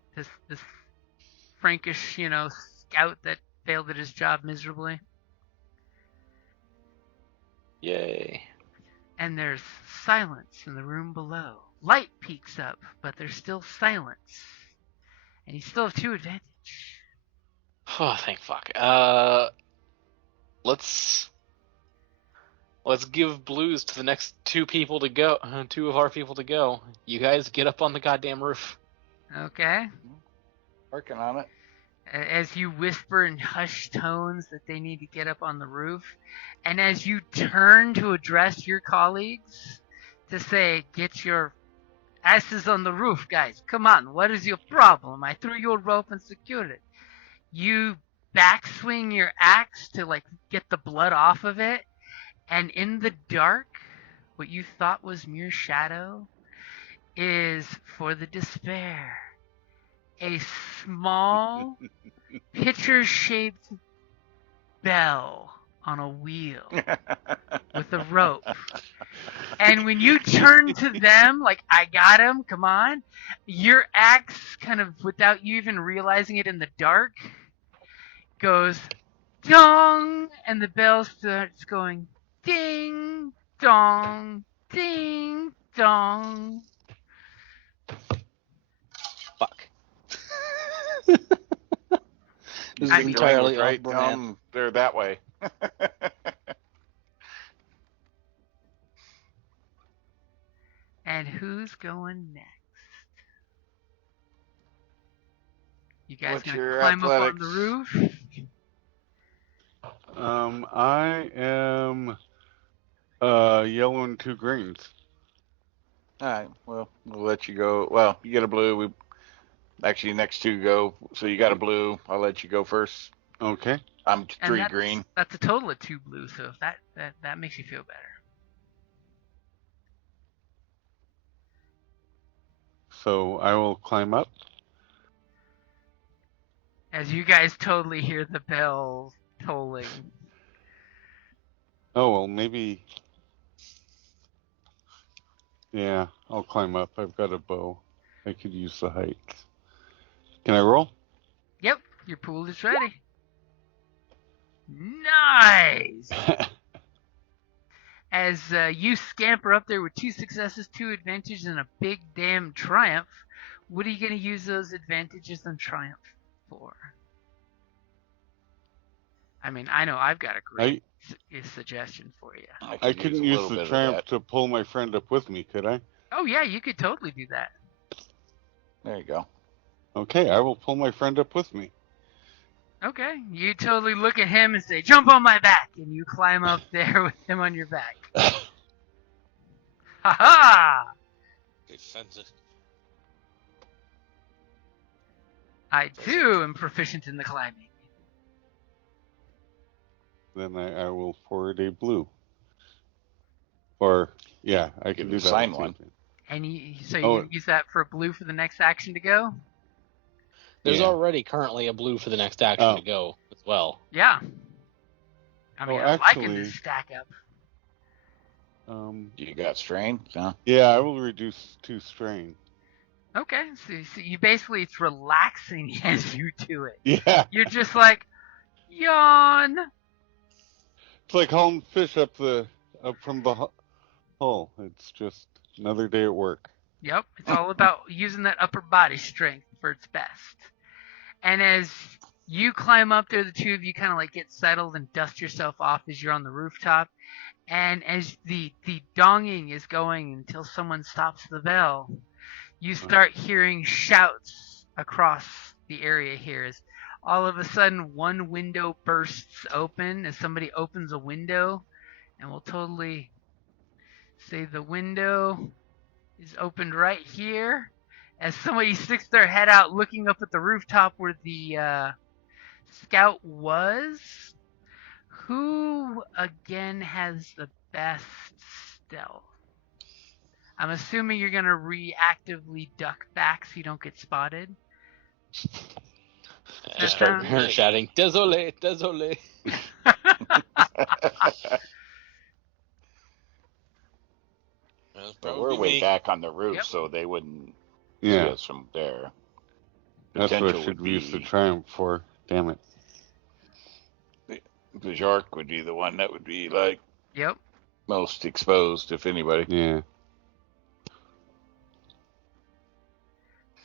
Frankish, scout that failed at his job miserably. Yay. And there's silence in the room below. Light peeks up, but there's still silence. And you still have 2 advantage. Oh, thank fuck. Let's give blues to the next 2 people to go. 2 of our people to go. You guys get up on the goddamn roof. Okay. Working on it. As you whisper in hushed tones that they need to get up on the roof, and as you turn to address your colleagues to say, get your asses on the roof, guys. Come on, what is your problem? I threw you a rope and secured it. You backswing your axe to get the blood off of it, and in the dark, what you thought was mere shadow is, for the despair, a small pitcher-shaped bell on a wheel with a rope. And when you turn to them, I got him, come on, your axe, kind of without you even realizing it in the dark, goes dong, and the bell starts going ding, dong, ding, dong. Fuck. This is entirely right off-brand. down there that way. And who's going next? You guys What's gonna your climb up on athletics? the roof? I am yellow and 2 greens. All right. Well, we'll let you go. Well, you get a blue. Actually, next 2 go. So you got a blue. I'll let you go first. Okay. I'm 3 And green. That's a total of 2 blue, so if that makes you feel better. So I will climb up. As you guys totally hear the bells tolling. Oh, well, maybe. Yeah, I'll climb up. I've got a bow. I could use the height. Can I roll? Yep. Your pool is ready. Nice! As you scamper up there with 2 successes, 2 advantages, and a big damn triumph, what are you going to use those advantages and triumph for? I mean, I know I've got a great suggestion for you. I couldn't use the triumph to pull my friend up with me, could I? Oh, yeah, you could totally do that. There you go. Okay, I will pull my friend up with me. Okay, you totally look at him and say, jump on my back, and you climb up there with him on your back. Ha-ha! Defensive. I, too, am proficient in the climbing. Then I will forward a blue. Or, yeah, I can do that. Sign one. And you use that for a blue for the next action to go? There's already currently a blue for the next action to go as well. Yeah. I mean, I'm liking this stack up. You got strain? Huh? Yeah, I will reduce 2 strain. Okay, so you basically, it's relaxing as you do it. Yeah. You're just like, yawn. It's like hauling fish up from the hull. It's just another day at work. Yep, it's all about using that upper body strength for its best. And as you climb up there, the two of you kind of like get settled and dust yourself off as you're on the rooftop. And as the donging is going until someone stops the bell, you start hearing shouts across the area here. As all of a sudden, one window bursts open as somebody opens a window, and we'll totally say the window is opened right here as somebody sticks their head out looking up at the rooftop where the scout was. Who, again, has the best stealth? I'm assuming you're going to reactively duck back so you don't get spotted. Just start shouting, désolé, désolé. But we're way back on the roof, so they wouldn't see us from there. That's what I should use the triumph for. Damn it. The shark would be the one that would be like most exposed, if anybody. Yeah.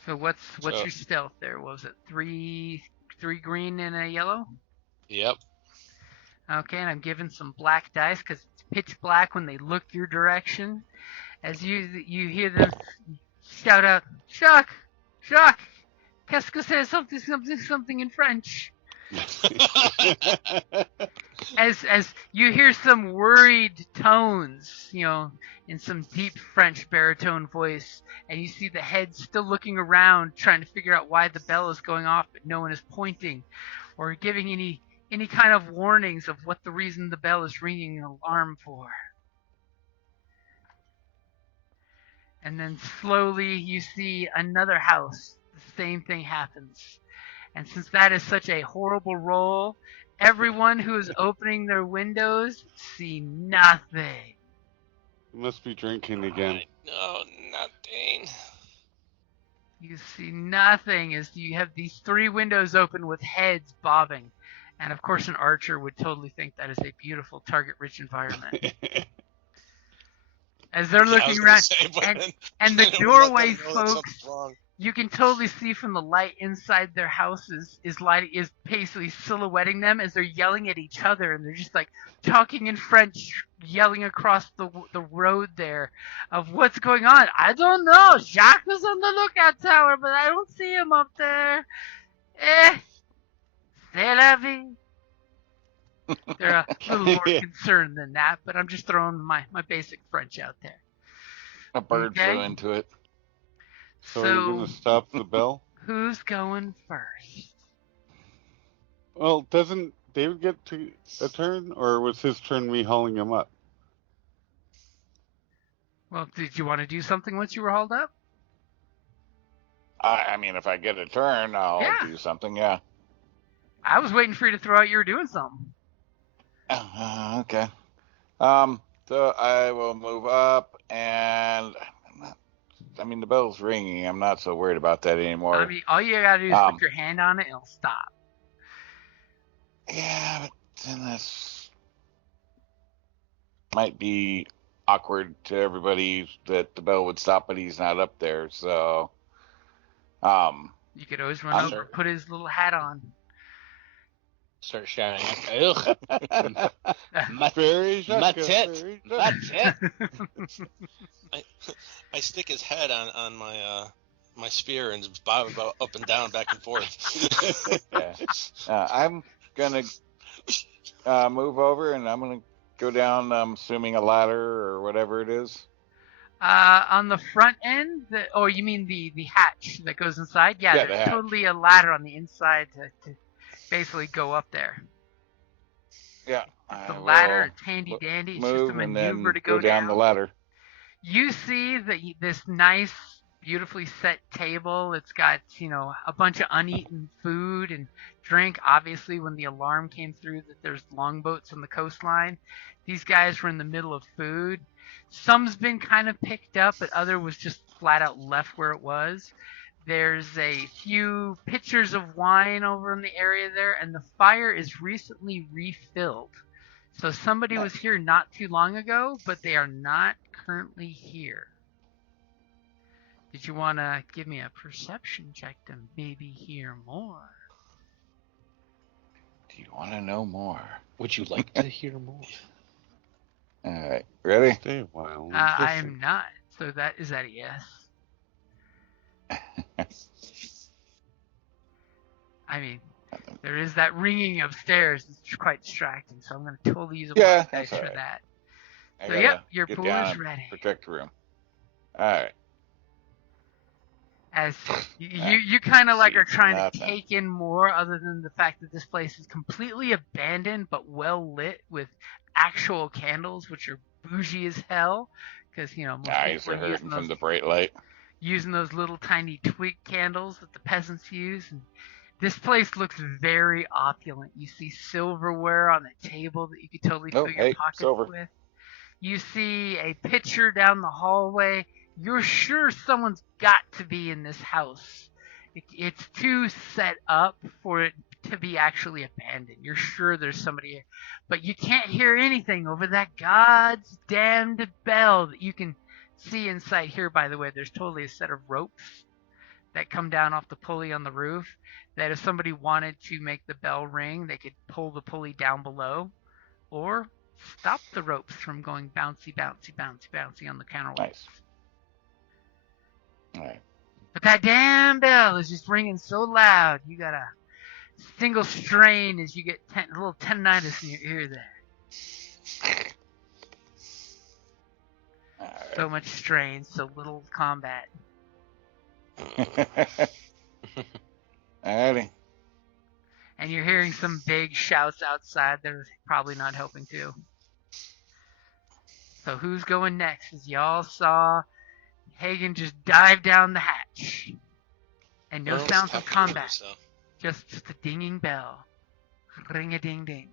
So what's your stealth there? Was it three green and a yellow? Yep. Okay, and I'm giving some black dice because it's pitch black when they look your direction. As you hear them shout out, Jacques, qu'est-ce que c'est? Something in French. As you hear some worried tones, in some deep French baritone voice, and you see the head still looking around, trying to figure out why the bell is going off, but no one is pointing or giving any kind of warnings of what the reason the bell is ringing an alarm for. And then slowly you see another house. The same thing happens. And since that is such a horrible roll, everyone who is opening their windows see nothing. You must be drinking again. No, nothing. You see nothing as you have these 3 windows open with heads bobbing. And of course an archer would totally think that is a beautiful target-rich environment. As they're looking around, and the doorways, folks, you can totally see from the light inside their houses is basically silhouetting them as they're yelling at each other, and they're just like talking in French, yelling across the road there of what's going on. I don't know. Jacques is on the lookout tower, but I don't see him up there. C'est la vie. They're a little more concerned than that, but I'm just throwing my basic French out there. A bird flew into it. So we're going to stop the bell? Who's going first? Well, doesn't David get a turn, or was his turn me hauling him up? Well, did you want to do something once you were hauled up? I mean, if I get a turn, I'll do something, yeah. I was waiting for you to throw out you were doing something. Okay. So I will move up, and the bell's ringing. I'm not so worried about that anymore. I mean, all you gotta do is put your hand on it, and it'll stop. Yeah, but then this might be awkward to everybody that the bell would stop, but he's not up there. So, You could always run I'm over, put his little hat on. Start shouting. Ugh. Very My Jessica, tit. very My Jessica. tit. I stick his head on my my spear and just bob about up and down, back and forth. yeah. I'm gonna move over, and I'm gonna go down. I'm assuming a ladder or whatever it is. On the front end, you mean the hatch that goes inside? Yeah, Yeah, the there's hatch. totally a ladder on the inside to basically go up there. Yeah. The I ladder, will it's handy dandy. It's just a move and then maneuver to go down the ladder. You see this nice, beautifully set table. It's got, a bunch of uneaten food and drink. Obviously, when the alarm came through that there's longboats on the coastline, these guys were in the middle of food. Some's been kind of picked up, but other was just flat out left where it was. There's a few pitchers of wine over in the area there, and the fire is recently refilled. So somebody was here not too long ago, but they are not currently here. Did you want to give me a perception check to maybe hear more? Do you want to know more? Would you like to hear more? All right, ready? Stay a while. and I listen. am not. So is that a yes? I mean, there is that ringing upstairs. It's quite distracting, so I'm going to totally use a Yeah, dice that's for all right. that. I So gotta yep, your get pool down is and ready. Protect the room. All right. As you kind of like are trying Nothing. to take in more, other than the fact that this place is completely abandoned but well lit with actual candles, which are bougie as hell. Because most Eyes people are are hurting from the bright light. using those little tiny twig candles that the peasants use. And this place looks very opulent. You see silverware on the table that you could totally Oh, fill your hey, pockets silver. with. You see a pitcher down the hallway. You're sure someone's got to be in this house. It's too set up for it to be actually abandoned. You're sure there's somebody here. But you can't hear anything over that God's damned bell that you can see inside here, by the way. There's totally a set of ropes that come down off the pulley on the roof that if somebody wanted to make the bell ring, they could pull the pulley down below or stop the ropes from going bouncy, bouncy, bouncy, bouncy on the counterweights. Nice. All right. But that damn bell is just ringing so loud, you got a single strain as you get a little tendinitis in your ear there. All So much strain, so little combat. right. Alrighty. And you're hearing some big shouts outside that are probably not helping too. So who's going next? As y'all saw Hagen just dive down the hatch. And no Well, sounds it's of tough to combat. do, so. Just a dinging bell. Ring-a-ding-ding.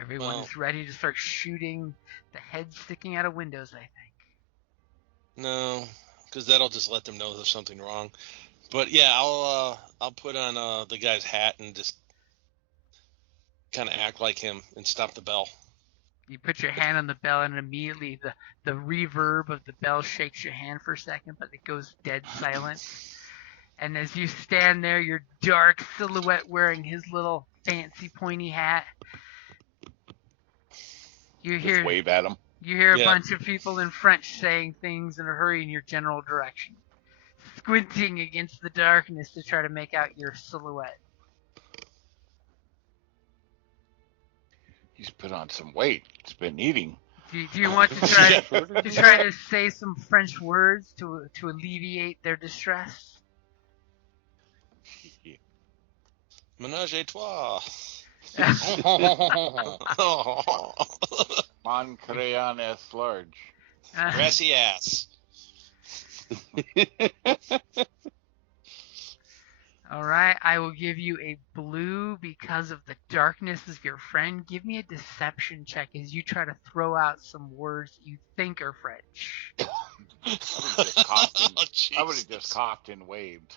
Everyone's ready to start shooting the heads sticking out of windows, I think. No, because that'll just let them know there's something wrong. But yeah, I'll put on the guy's hat and just kind of act like him and stop the bell. You put your hand on the bell and immediately the reverb of the bell shakes your hand for a second, but it goes dead silent. And as you stand there, your dark silhouette wearing his little fancy pointy hat, you hear Just wave at him. You hear a Yeah. bunch of people in French saying things in a hurry in your general direction, squinting against the darkness to try to make out your silhouette. He's put on some weight. He's been eating. Do you want to try to say some French words to alleviate their distress? Menage a trois. Mon crayon es large. Grassy ass. All right, I will give you a blue because of the darkness of your friend. Give me a deception check as you try to throw out some words you think are French. I would have just coughed and waved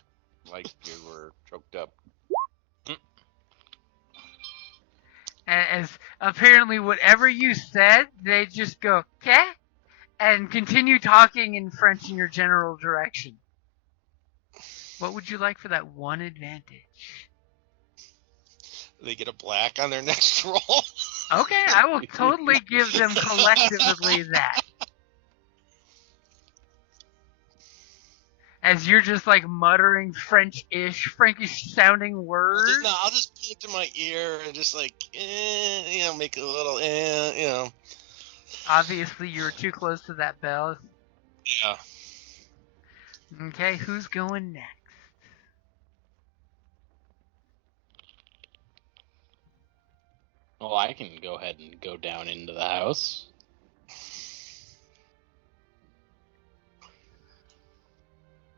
like you were choked up. As apparently whatever you said, they just go, "Okay," and continue talking in French in your general direction. What would you like for that one advantage? They get a black on their next roll. Okay, I will totally give them collectively that. As you're just like muttering Frankish-sounding words. I'll just put it to my ear and just like, make a little, Obviously, you were too close to that bell. Yeah. Okay, who's going next? Well, I can go ahead and go down into the house.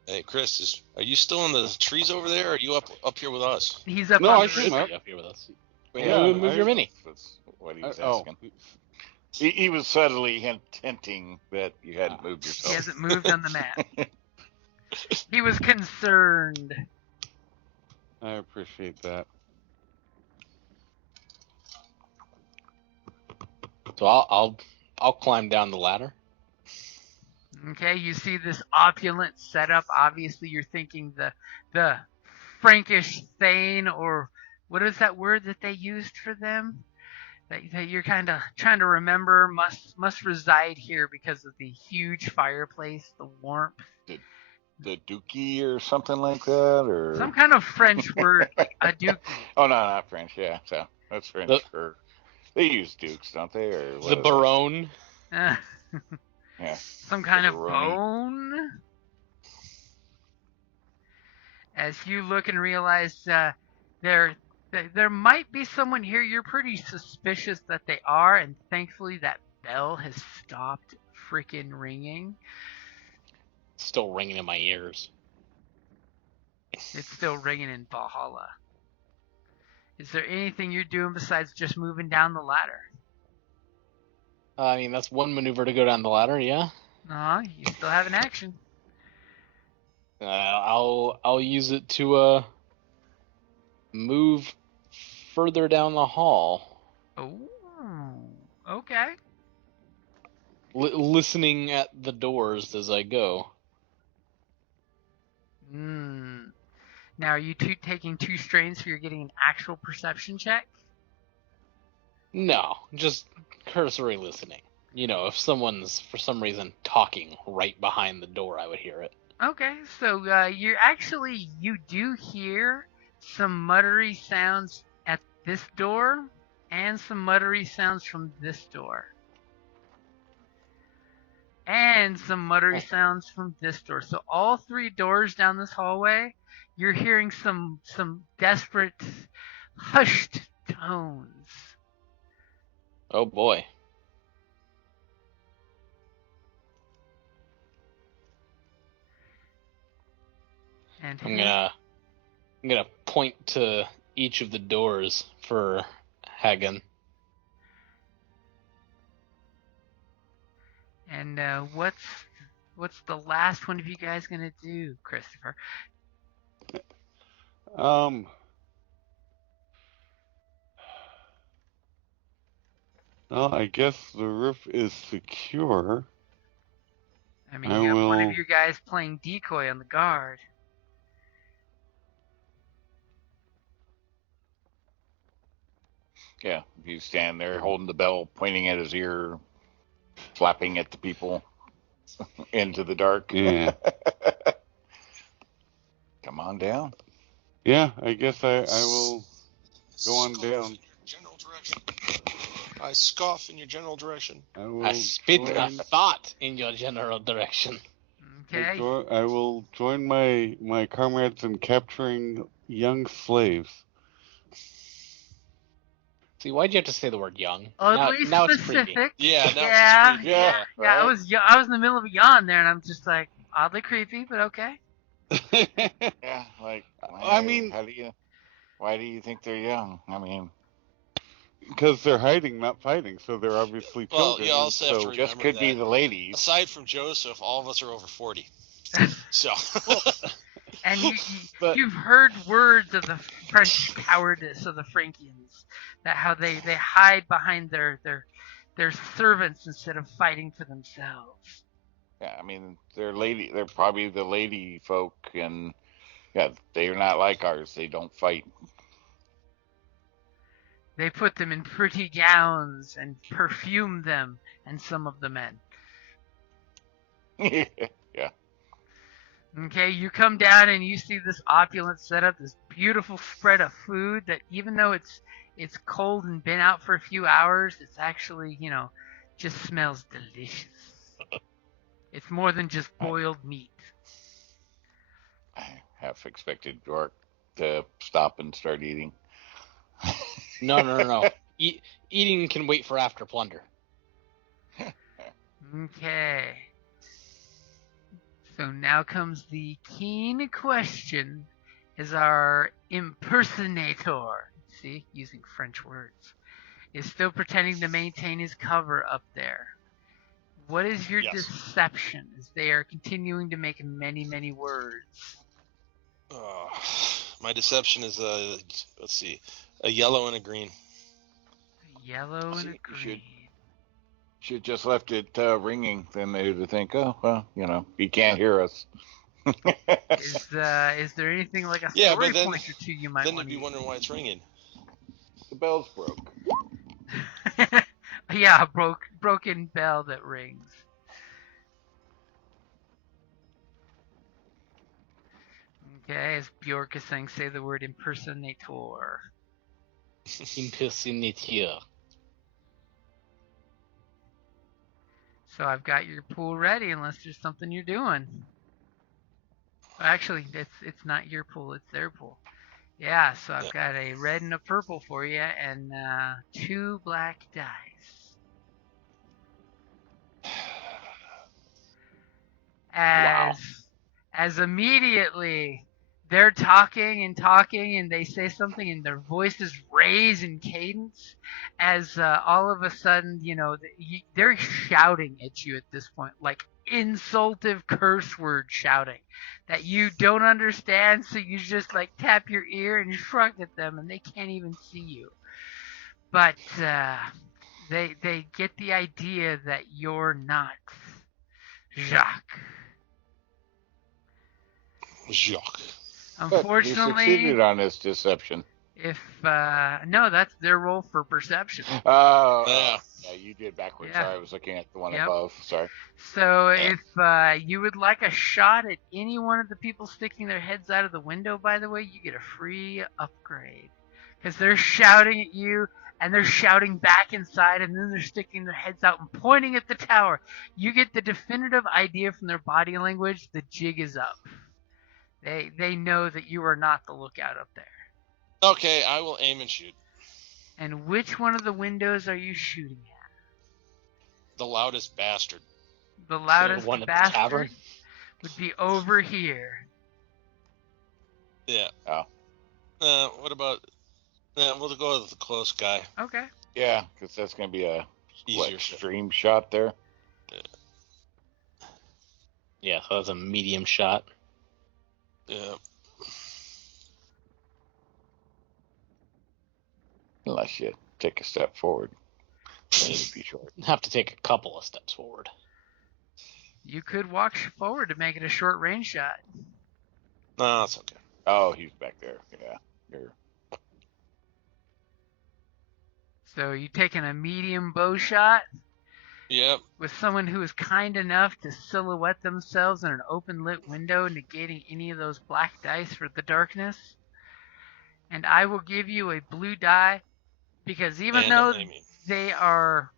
Hey, Chris, are you still in the trees over there, or are you up here with us? He's up No, on I the came roof. up. Up here with us. Yeah, Move your mini. That's what he was asking. He was subtly hinting that you hadn't moved yourself. He hasn't moved on the map. He was concerned. I appreciate that. So I'll climb down the ladder. Okay, you see this opulent setup. Obviously, you're thinking the Frankish Thane, or what is that word that they used for them? That you're kind of trying to remember must reside here because of the huge fireplace, the warmth. The dookie or something like that, or Some kind of French word, a duke. Oh no, not French. Yeah, so that's French for. They use dukes, don't they? Or The Baron. Yeah. Some kind of Baroni. bone. As you look and realize there might be someone here, you're pretty suspicious that they are, and thankfully that bell has stopped freaking ringing. Still ringing in my ears. It's still ringing in Valhalla. Is there anything you're doing besides just moving down the ladder? I mean, that's one maneuver to go down the ladder, yeah. You still have an action. I'll use it to move further down the hall. Oh, okay. Listening at the doors as I go. Now, are you taking 2 strains so you're getting an actual perception check? No, just cursory listening. You know, if someone's, for some reason, talking right behind the door, I would hear it. Okay, so you do hear some muttery sounds at this door, and some muttery sounds from this door. And some muttery sounds from this door. So all 3 doors down this hallway, you're hearing some desperate, hushed tones. Oh boy. And I'm gonna point to each of the doors for Hagen. And what's the last one of you guys gonna do, Christopher? Well, I guess the roof is secure. I mean, you have one of you guys playing decoy on the guard. Yeah, you stand there holding the bell, pointing at his ear, flapping at the people into the dark. Yeah. Come on down. Yeah, I guess I will go on down. General direction. I scoff in your general direction. I spit a thought in your general direction. Okay. I will join my comrades in capturing young slaves. See, why'd you have to say the word young? Oddly now specific. It's creepy. Yeah, now Yeah, it's creepy. yeah. right? I was in the middle of a yawn there, and I'm just like oddly creepy, but okay. Yeah, like I mean, why do you think they're young? I mean, because they're hiding, not fighting, so they're obviously Well, children. you also have to remember Just could be that the ladies. aside from Joseph, all of us are over 40. So. And But- you've heard words of the French cowardice of the Frankians, that how they hide behind their servants instead of fighting for themselves. Yeah, I mean, they're probably the lady folk, and yeah, they're not like ours. They don't fight. They put them in pretty gowns and perfume them and some of the men. Yeah. Okay, you come down and you see this opulent setup, this beautiful spread of food that even though it's cold and been out for a few hours, it's actually, just smells delicious. It's more than just boiled meat. I half expected York to stop and start eating. No. Eating can wait for after plunder. Okay. So now comes the keen question. Is our impersonator, see, using French words, is still pretending to maintain his cover up there? What is your Yes. deception as they are continuing to make many, many words? My deception is let's see, a yellow and a green. A yellow and a See, you green. Should just left it ringing. Then they would think, oh well, he can't hear us. Is there anything like a Yeah, story but then- point or two you might Then want you'd to be wondering why it's ringing. The bells broke. Yeah, a broken bell that rings. Okay, as Bjork is saying, say the word impersonator. Impersonateur. So I've got your pool ready, unless there's something you're doing. Actually, it's not your pool, it's their pool. Yeah, so I've got a red and a purple for you, and 2 black dice. As immediately they're talking and they say something and their voices raise in cadence, as all of a sudden, they're shouting at you at this point, like insultive curse word shouting that you don't understand, so you just like tap your ear and shrug at them and they can't even see you. But they get the idea that you're not Jacques. Jacques. He Unfortunately, succeeded on his deception. if no, that's their role for perception. Oh, Yeah. yeah, you did backwards. Yeah. Sorry, I was looking at the one Yep. above. Sorry. So if you would like a shot at any one of the people sticking their heads out of the window, by the way, you get a free upgrade. Because they're shouting at you, and they're shouting back inside, and then they're sticking their heads out and pointing at the tower. You get the definitive idea from their body language, the jig is up. They know that you are not the lookout up there. Okay, I will aim and shoot. And which one of the windows are you shooting at? The loudest bastard. The loudest one at the bastard tavern? would be over here. Yeah. Oh. What about? We'll go with the close guy. Okay. Yeah, because that's going to be a Easier shot. stream shot there. Yeah, so that's a medium shot. Yeah. Unless you take a step forward. Then it'd be short. Have to take a couple of steps forward. You could walk forward to make it a short range shot. No, that's okay. Oh, he's back there. Yeah. Here. So you taking a medium bow shot Yep. with someone who is kind enough to silhouette themselves in an open lit window, negating any of those black dice for the darkness. And I will give you a blue die, because even And though I'm aiming. they are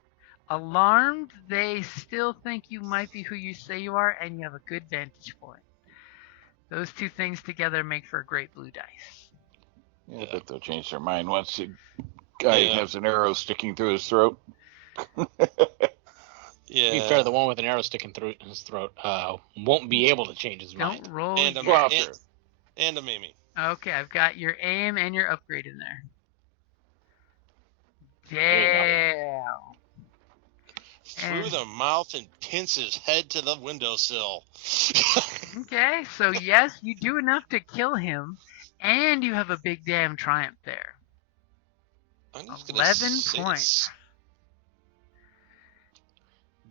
alarmed, they still think you might be who you say you are, and you have a good vantage point. Those two things together make for a great blue dice. Yeah, I bet they'll change their mind once the guy Yeah. has an arrow sticking through his throat. Yeah. To be fair, the one with an arrow sticking through his throat won't be able to change his mind. Don't roll. And I'm, Well, and I'm aiming. Okay, I've got your aim and your upgrade in there. Damn. Through the mouth and pins his head to the windowsill. Okay, so yes, you do enough to kill him, and you have a big damn triumph there. I'm just gonna 11 say points.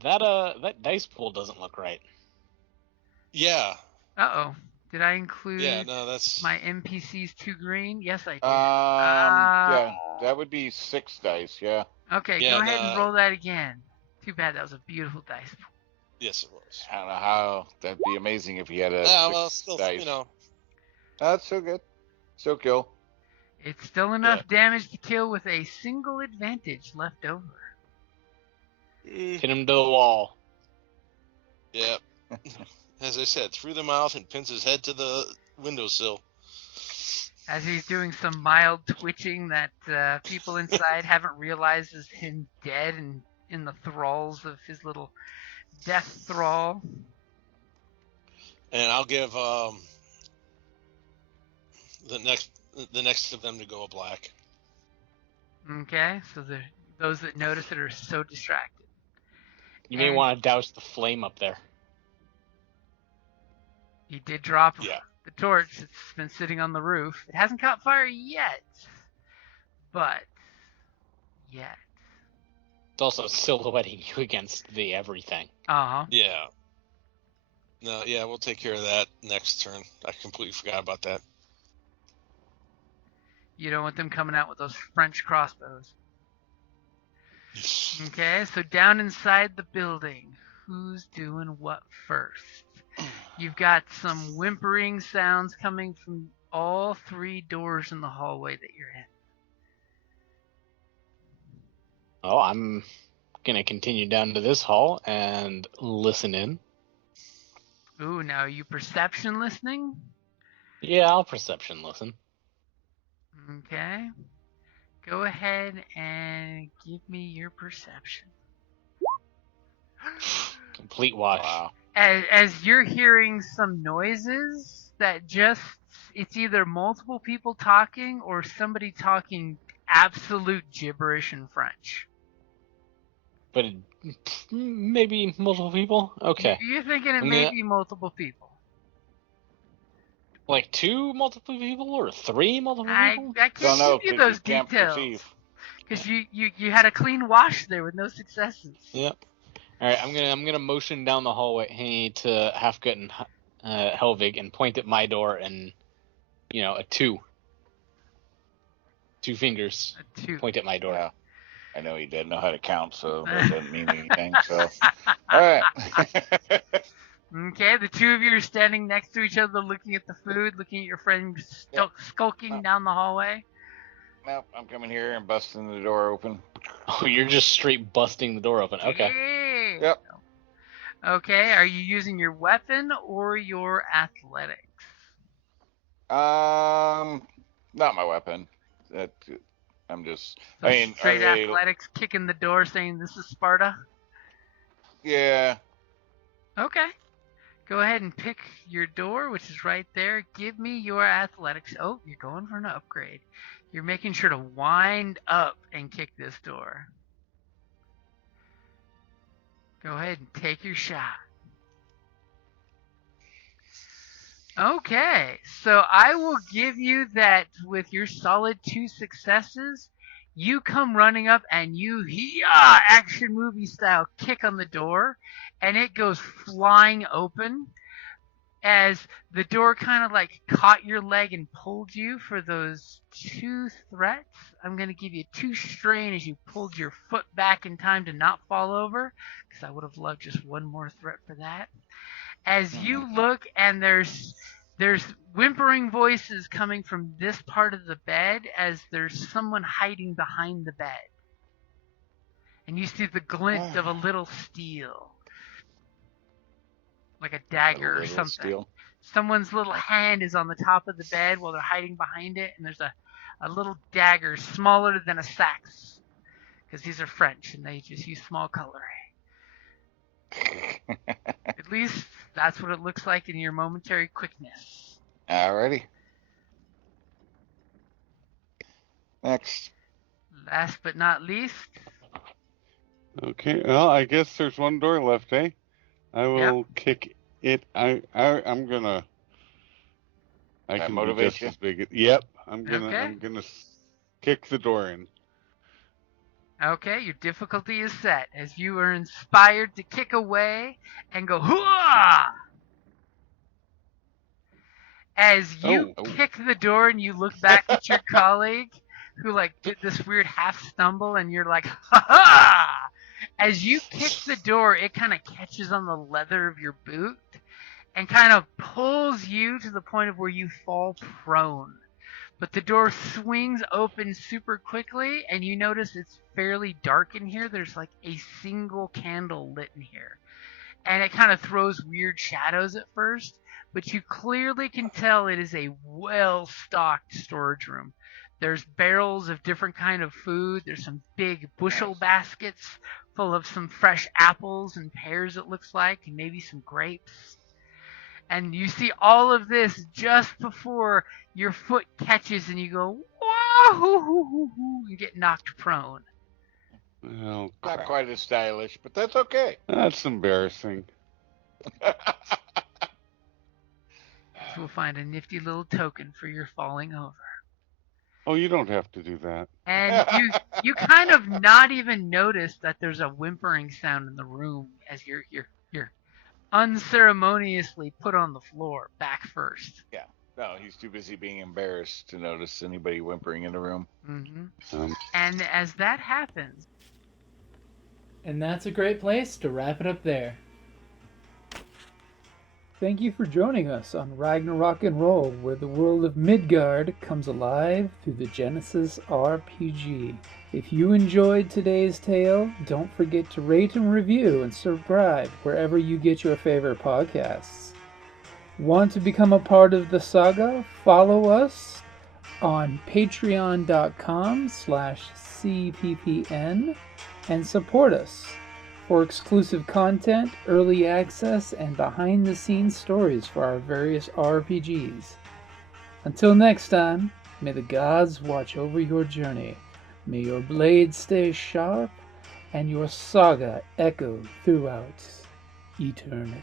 That dice pool doesn't look right. Yeah. Uh-oh. Did I include Yeah, no, that's... my NPCs 2 green? Yes, I did. Yeah, that would be 6 dice, yeah. Okay, Yeah, go ahead and roll that again. Too bad, that was a beautiful dice pool. Yes, it was. I don't know how. That'd be amazing if he had a well, 6 still, dice. you know. That's so good. Still kill. It's still enough damage to kill with a single advantage left over. Hit him to the wall. Yeah. As I said, through the mouth and pins his head to the windowsill. As he's doing some mild twitching that people inside haven't realized is him dead and in the thralls of his little death thrall. And I'll give the next of them to go a black. Okay, so those that notice it are so distracted. You may want to douse the flame up there. He did drop the torch. It's been sitting on the roof. It hasn't caught fire yet, but yet. It's also silhouetting you against the everything. Uh-huh. Yeah. No, yeah, we'll take care of that next turn. I completely forgot about that. You don't want them coming out with those French crossbows. Okay, so down inside the building, who's doing what first? You've got some whimpering sounds coming from all 3 doors in the hallway that you're in. Oh, I'm going to continue down to this hall and listen in. Ooh, now are you perception listening? Yeah, I'll perception listen. Okay. Go ahead and give me your perception. Complete wash. Wow. As you're hearing some noises that it's either multiple people talking or somebody talking absolute gibberish in French. But maybe multiple people? Okay. You're thinking it may be multiple people. Like 2 multiple people or 3 multiple people? I can't give you those details. Because you had a clean wash there with no successes. Yep. All right, I'm gonna motion down the hallway to Halfgut and Helvig and point at my door and a 2. 2 fingers. A 2. Point at my door. Yeah. I know he didn't know how to count, so that doesn't mean anything. So, all right. Okay, the 2 of you are standing next to each other, looking at the food, looking at your friend skulking down the hallway. Nope, I'm coming here and busting the door open. Oh, you're just straight busting the door open. Okay. Yeah. Yep. Okay, are you using your weapon or your athletics? Not my weapon. I'm just. So I mean, straight athletics, kicking the door, saying this is Sparta. Yeah. Okay. Go ahead and pick your door, which is right there. Give me your athletics. Oh, you're going for an upgrade. You're making sure to wind up and kick this door. Go ahead and take your shot. Okay, so I will give you that with your solid 2 successes, you come running up and you action movie style kick on the door, and it goes flying open as the door kind of like caught your leg and pulled you for those 2 threats. I'm going to give you 2 strain as you pulled your foot back in time to not fall over, because I would have loved just 1 more threat for that. As you look and there's whimpering voices coming from this part of the bed as there's someone hiding behind the bed. And you see the glint of a little steel. Like a dagger or something. Steel. Someone's little hand is on the top of the bed while they're hiding behind it, and there's a little dagger smaller than a sax. Because these are French and they just use small cutlery. At least that's what it looks like in your momentary quickness. Alrighty. Next. last but not least. Okay, well, I guess there's one door left, eh? I will kick it. I'm gonna. I That can motivate be just you? as big. Yep, I'm Okay. gonna kick the door in. Okay, your difficulty is set as you are inspired to kick away and go hooah! As you kick the door and you look back at your colleague who like did this weird half stumble and you're like, ha ha! As you kick the door, it kind of catches on the leather of your boot and kind of pulls you to the point of where you fall prone. But the door swings open super quickly, and you notice it's fairly dark in here. There's like a single candle lit in here. And it kind of throws weird shadows at first, but you clearly can tell it is a well-stocked storage room. There's barrels of different kind of food. There's some big bushel baskets full of some fresh apples and pears, it looks like, and maybe some grapes. And you see all of this just before your foot catches and you go, whoa, and get knocked prone. Oh, crap. Not quite as stylish, but that's okay. That's embarrassing. So we'll find a nifty little token for your falling over. Oh, you don't have to do that. And you kind of not even notice that there's a whimpering sound in the room as you're unceremoniously put on the floor, back first. Yeah. No, he's too busy being embarrassed to notice anybody whimpering in the room. Mm-hmm. And as that happens... And that's a great place to wrap it up there. Thank you for joining us on Ragnarok and Roll, where the world of Midgard comes alive through the Genesys RPG. If you enjoyed today's tale, don't forget to rate and review and subscribe wherever you get your favorite podcasts. Want to become a part of the saga? Follow us on patreon.com/cppn and support us for exclusive content, early access, and behind-the-scenes stories for our various RPGs. Until next time, may the gods watch over your journey. May your blade stay sharp and your saga echo throughout eternity.